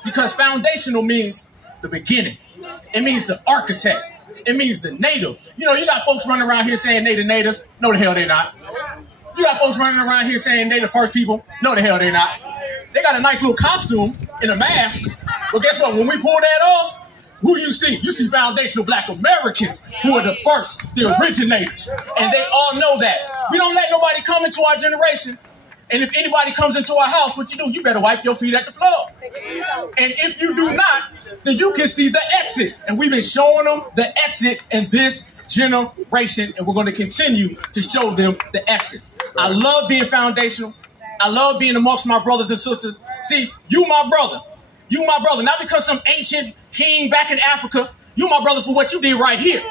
because foundational means the beginning. It means the architect. It means the native. You know, you got folks running around here saying they the natives. No, the hell they not. You got folks running around here saying they the first people. No, the hell they not. They got a nice little costume and a mask. But guess what? When we pull that off, who you see? You see foundational Black Americans who are the first, the originators. And they all know that. We don't let nobody come into our generation. And if anybody comes into our house, what you do? You better wipe your feet at the floor. And if you do not, then you can see the exit. And we've been showing them the exit in this generation. And we're going to continue to show them the exit. I love being foundational. I love being amongst my brothers and sisters. See, you my brother. You my brother. Not because some ancient king back in Africa. You my brother for what you did right here.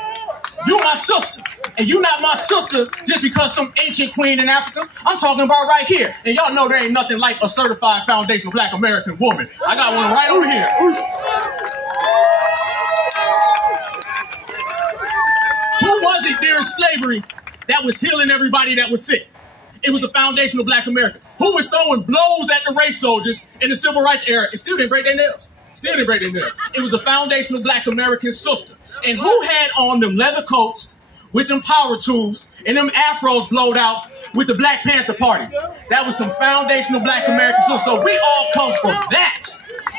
You my sister. And you not my sister just because some ancient queen in Africa. I'm talking about right here. And y'all know there ain't nothing like a certified foundational Black American woman. I got one right over here. Who was it during slavery that was healing everybody that was sick? It was a foundational black American who was throwing blows at the race soldiers in the civil rights era and still didn't break their nails. Still didn't break their nails. It was a foundational black American sister. And who had on them leather coats with them power tools and them afros blowed out with the Black Panther Party? That was some foundational black American sister. So we all come from that.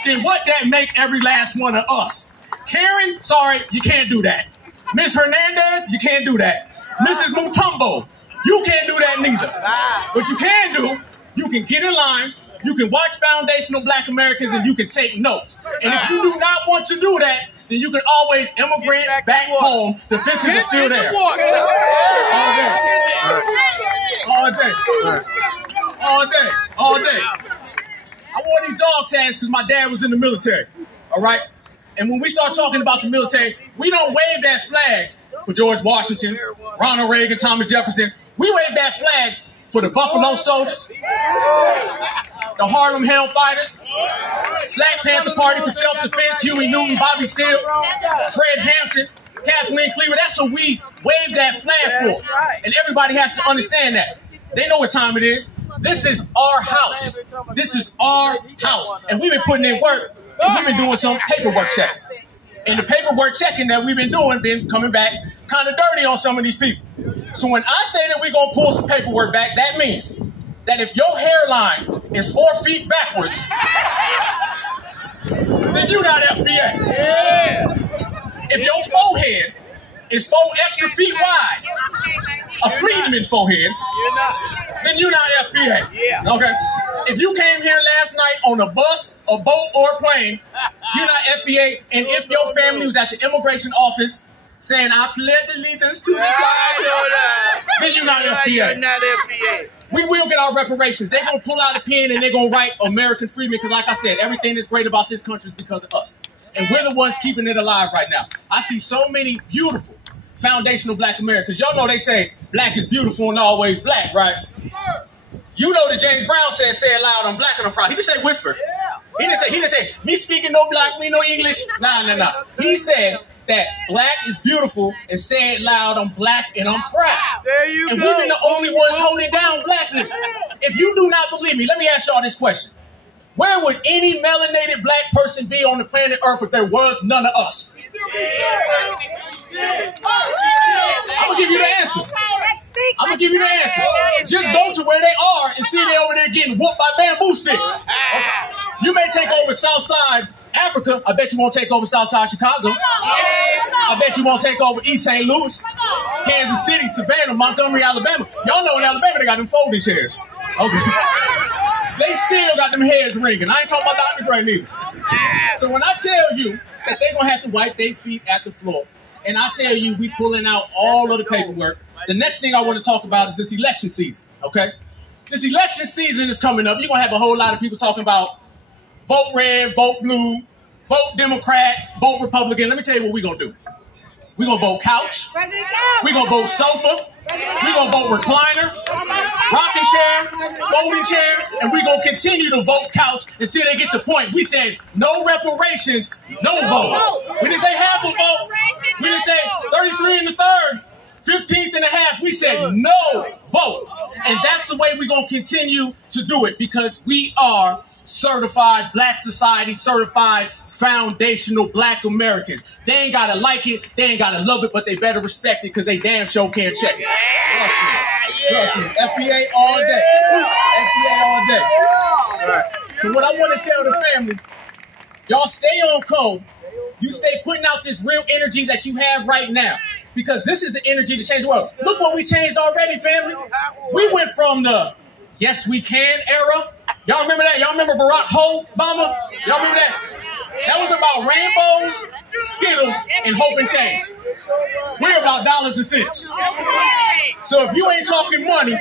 Then what that make every last one of us? Karen, sorry, you can't do that. Miss Hernandez, you can't do that. Mrs. Mutombo, you can't do that neither. What you can do, you can get in line, you can watch foundational black Americans, and you can take notes. And if you do not want to do that, then you can always immigrate back home. The fences are still there. All day. All day. All day. I wore these dog tags because my dad was in the military. All right? And when we start talking about the military, we don't wave that flag for George Washington, Ronald Reagan, Thomas Jefferson. We wave that flag for the Buffalo Soldiers, the Harlem Hellfighters, Black Panther Party for Self-Defense, Huey Newton, Bobby Seale, Fred Hampton, Kathleen Cleaver. That's what we wave that flag for. And everybody has to understand that. They know what time it is. This is our house. This is our house. And we've been putting in work. And we've been doing some paperwork checking. And the paperwork checking that we've been doing been coming back kind of dirty on some of these people. So when I say that we're going to pull some paperwork back, that means that if your hairline is 4 feet backwards, then you're not FBA. If your forehead is 4 extra feet wide, a Friedman forehead, then you're not FBA. Okay? If you came here last night on a bus, a boat, or a plane, you're not FBA. And if your family was at the immigration office saying, I pledge allegiance to the flag, then you're not FBA. You're not FBA. We will get our reparations. They're going to pull out a pen and they're going to write American freedmen because, like I said, everything that's great about this country is because of us. And we're the ones keeping it alive right now. I see so many beautiful foundational black Americans. Y'all know they say black is beautiful and always black, right? You know that James Brown said, say it loud, I'm black and I'm proud. He didn't say whisper. He didn't say, me speaking no black, me no English. Nah. He said that black is beautiful and say it loud, I'm black and I'm proud. There you and go. we've been the only ones holding down blackness. If you do not believe me, let me ask y'all this question. Where would any melanated black person be on the planet Earth if there was none of us? I'm going to give you the answer. I'm going to give you the answer. Just go to where they are and see they over there getting whooped by bamboo sticks. You may take over Southside Africa. I bet you won't take over Southside Chicago. I bet you won't take over East St. Louis, Kansas City, Savannah, Montgomery, Alabama. Y'all know in Alabama they got them folding chairs. Okay. They still got them heads ringing. I ain't talking about Dr. Dre neither. So when I tell you that they're going to have to wipe their feet at the floor, and I tell you we pulling out all of the paperwork, the next thing I want to talk about is this election season, okay? This election season is coming up. You're going to have a whole lot of people talking about vote red, vote blue, vote Democrat, vote Republican. Let me tell you what we're going to do. We're going to vote couch. We're going to vote sofa. We're going to vote recliner, rocking chair, folding chair, and we're going to continue to vote couch until they get the point. We said no reparations, no vote. We didn't say half a vote. We didn't say 33 and a third, 15th and a half. We said no vote. And that's the way we're going to continue to do it because we are certified black society, certified foundational black Americans. They ain't gotta like it, they ain't gotta love it, but they better respect it because they damn sure can't check it. Trust me. FBA all day. FBA all day. So what I want to tell the family, y'all stay on code. You stay putting out this real energy that you have right now because this is the energy to change the world. Look what we changed already, family. We went from the yes we can era. Y'all remember that? Y'all remember Barack Obama? Y'all remember that? That was about rainbows, Skittles, and hope and change. We're about dollars and cents. So if you ain't talking money,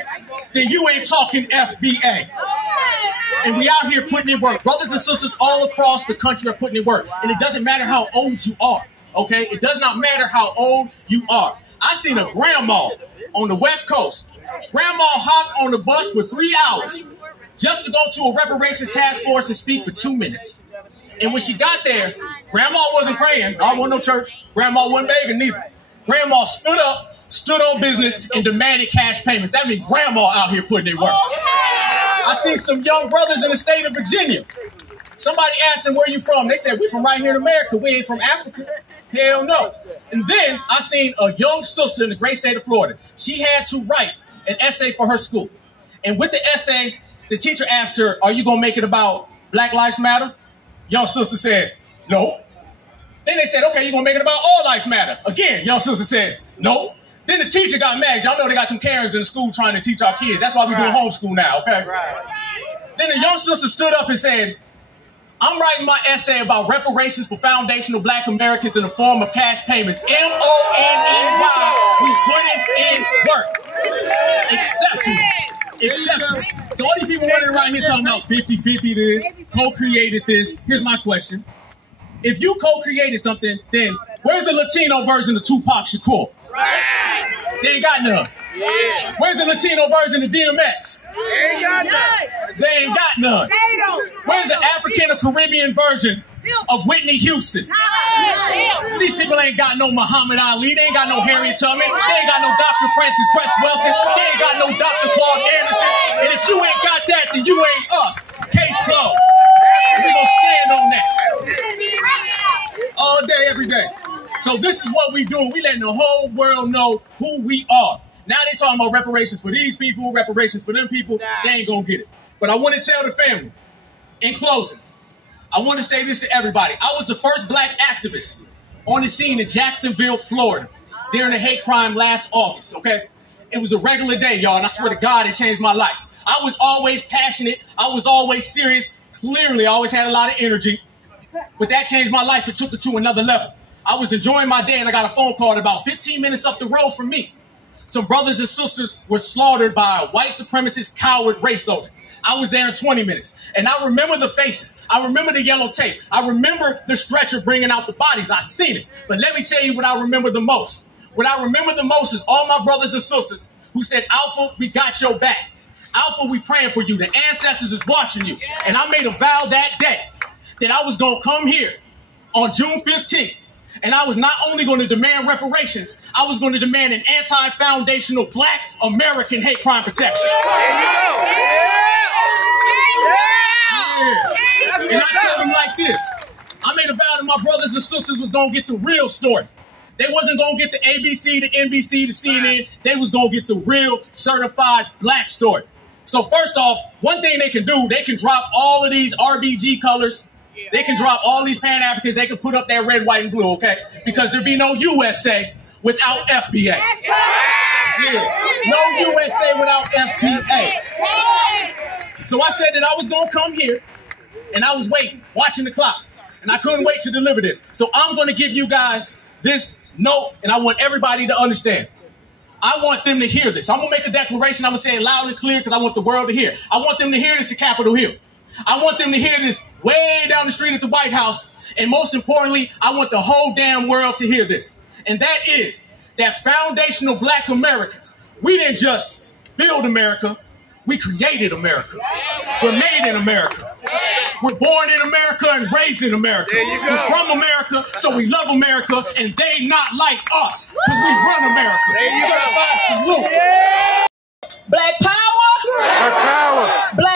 then you ain't talking FBA. And we out here putting in work. Brothers and sisters all across the country are putting in work. And it doesn't matter how old you are, okay? It does not matter how old you are. I seen a grandma on the West Coast. Grandma hopped on the bus for 3 hours just to go to a reparations task force and speak for 2 minutes. And when she got there, Grandma wasn't praying. I wasn't no church. Grandma wasn't begging neither. Grandma stood up, stood on business and demanded cash payments. That means grandma out here putting in work. I see some young brothers in the state of Virginia. Somebody asked them, where you from? They said, we from right here in America. We ain't from Africa. Hell no. And then I seen a young sister in the great state of Florida. She had to write an essay for her school. And with the essay, the teacher asked her, are you going to make it about Black Lives Matter? Young sister said, no. Then they said, okay, you're going to make it about All Lives Matter. Again, young sister said, no. Then the teacher got mad. Y'all know they got them Karens in the school trying to teach our kids. That's why we do homeschool now, okay? Then the young sister stood up and said, I'm writing my essay about reparations for foundational Black Americans in the form of cash payments. M-O-N-E-Y. We put it in work. Exceptional. Exceptional. So all these people running around here talking about 50-50 this, co-created this. Here's my question. If you co-created something, then where's the Latino version of Tupac Shakur? They ain't got none. Where's the Latino version of DMX? They ain't got none. Where's the African or Caribbean version of Whitney Houston? These people ain't got no Muhammad Ali. They ain't got no Harriet Tubman. They ain't got no Dr. Francis Cress Welsing. They ain't got no Dr. Claude Anderson. And if you ain't got that, then you ain't us. Case closed. And we gonna stand on that. All day, every day. So this is what we do. We letting the whole world know who we are. Now they talking about reparations for these people, reparations for them people. They ain't gonna get it. But I want to tell the family, in closing, I want to say this to everybody. I was the first Black activist on the scene in Jacksonville, Florida, during the hate crime last August, okay? It was a regular day, y'all, and I swear to God, it changed my life. I was always passionate. I was always serious. Clearly, I always had a lot of energy. But that changed my life. It took it to another level. I was enjoying my day, and I got a phone call about 15 minutes up the road from me. Some brothers and sisters were slaughtered by a white supremacist coward race soldier. I was there in 20 minutes, and I remember the faces. I remember the yellow tape. I remember the stretcher bringing out the bodies. I seen it. But let me tell you what I remember the most. What I remember the most is all my brothers and sisters who said, Alpha, we got your back. Alpha, we praying for you. The ancestors is watching you. And I made a vow that day that I was going to come here on June 15th. And I was not only going to demand reparations, I was going to demand an anti-foundational Black American hate crime protection. There you go. Yeah. And I tell them like this. I made a vow that my brothers and sisters was going to get the real story. They wasn't going to get the ABC, the NBC, the CNN. They was going to get the real certified Black story. So first off, one thing they can do, they can drop all of these RBG colors. They can drop all these Pan-Africans. They can put up that red, white, and blue, okay? Because there'd be no USA without FBA. Yeah. No USA without FBA. So I said that I was going to come here, and I was waiting, watching the clock. And I couldn't wait to deliver this. So I'm going to give you guys this note, and I want everybody to understand. I want them to hear this. I'm going to make a declaration. I'm going to say it loud and clear because I want the world to hear. I want them to hear this at Capitol Hill. I want them to hear this way down the street at the White House. And most importantly, I want the whole damn world to hear this. And that is that foundational Black Americans, we didn't just build America, we created America. We're made in America. We're born in America and raised in America. We're from America, so we love America, and they not like us, because we run America. Certified salute. Black power. Black power. Black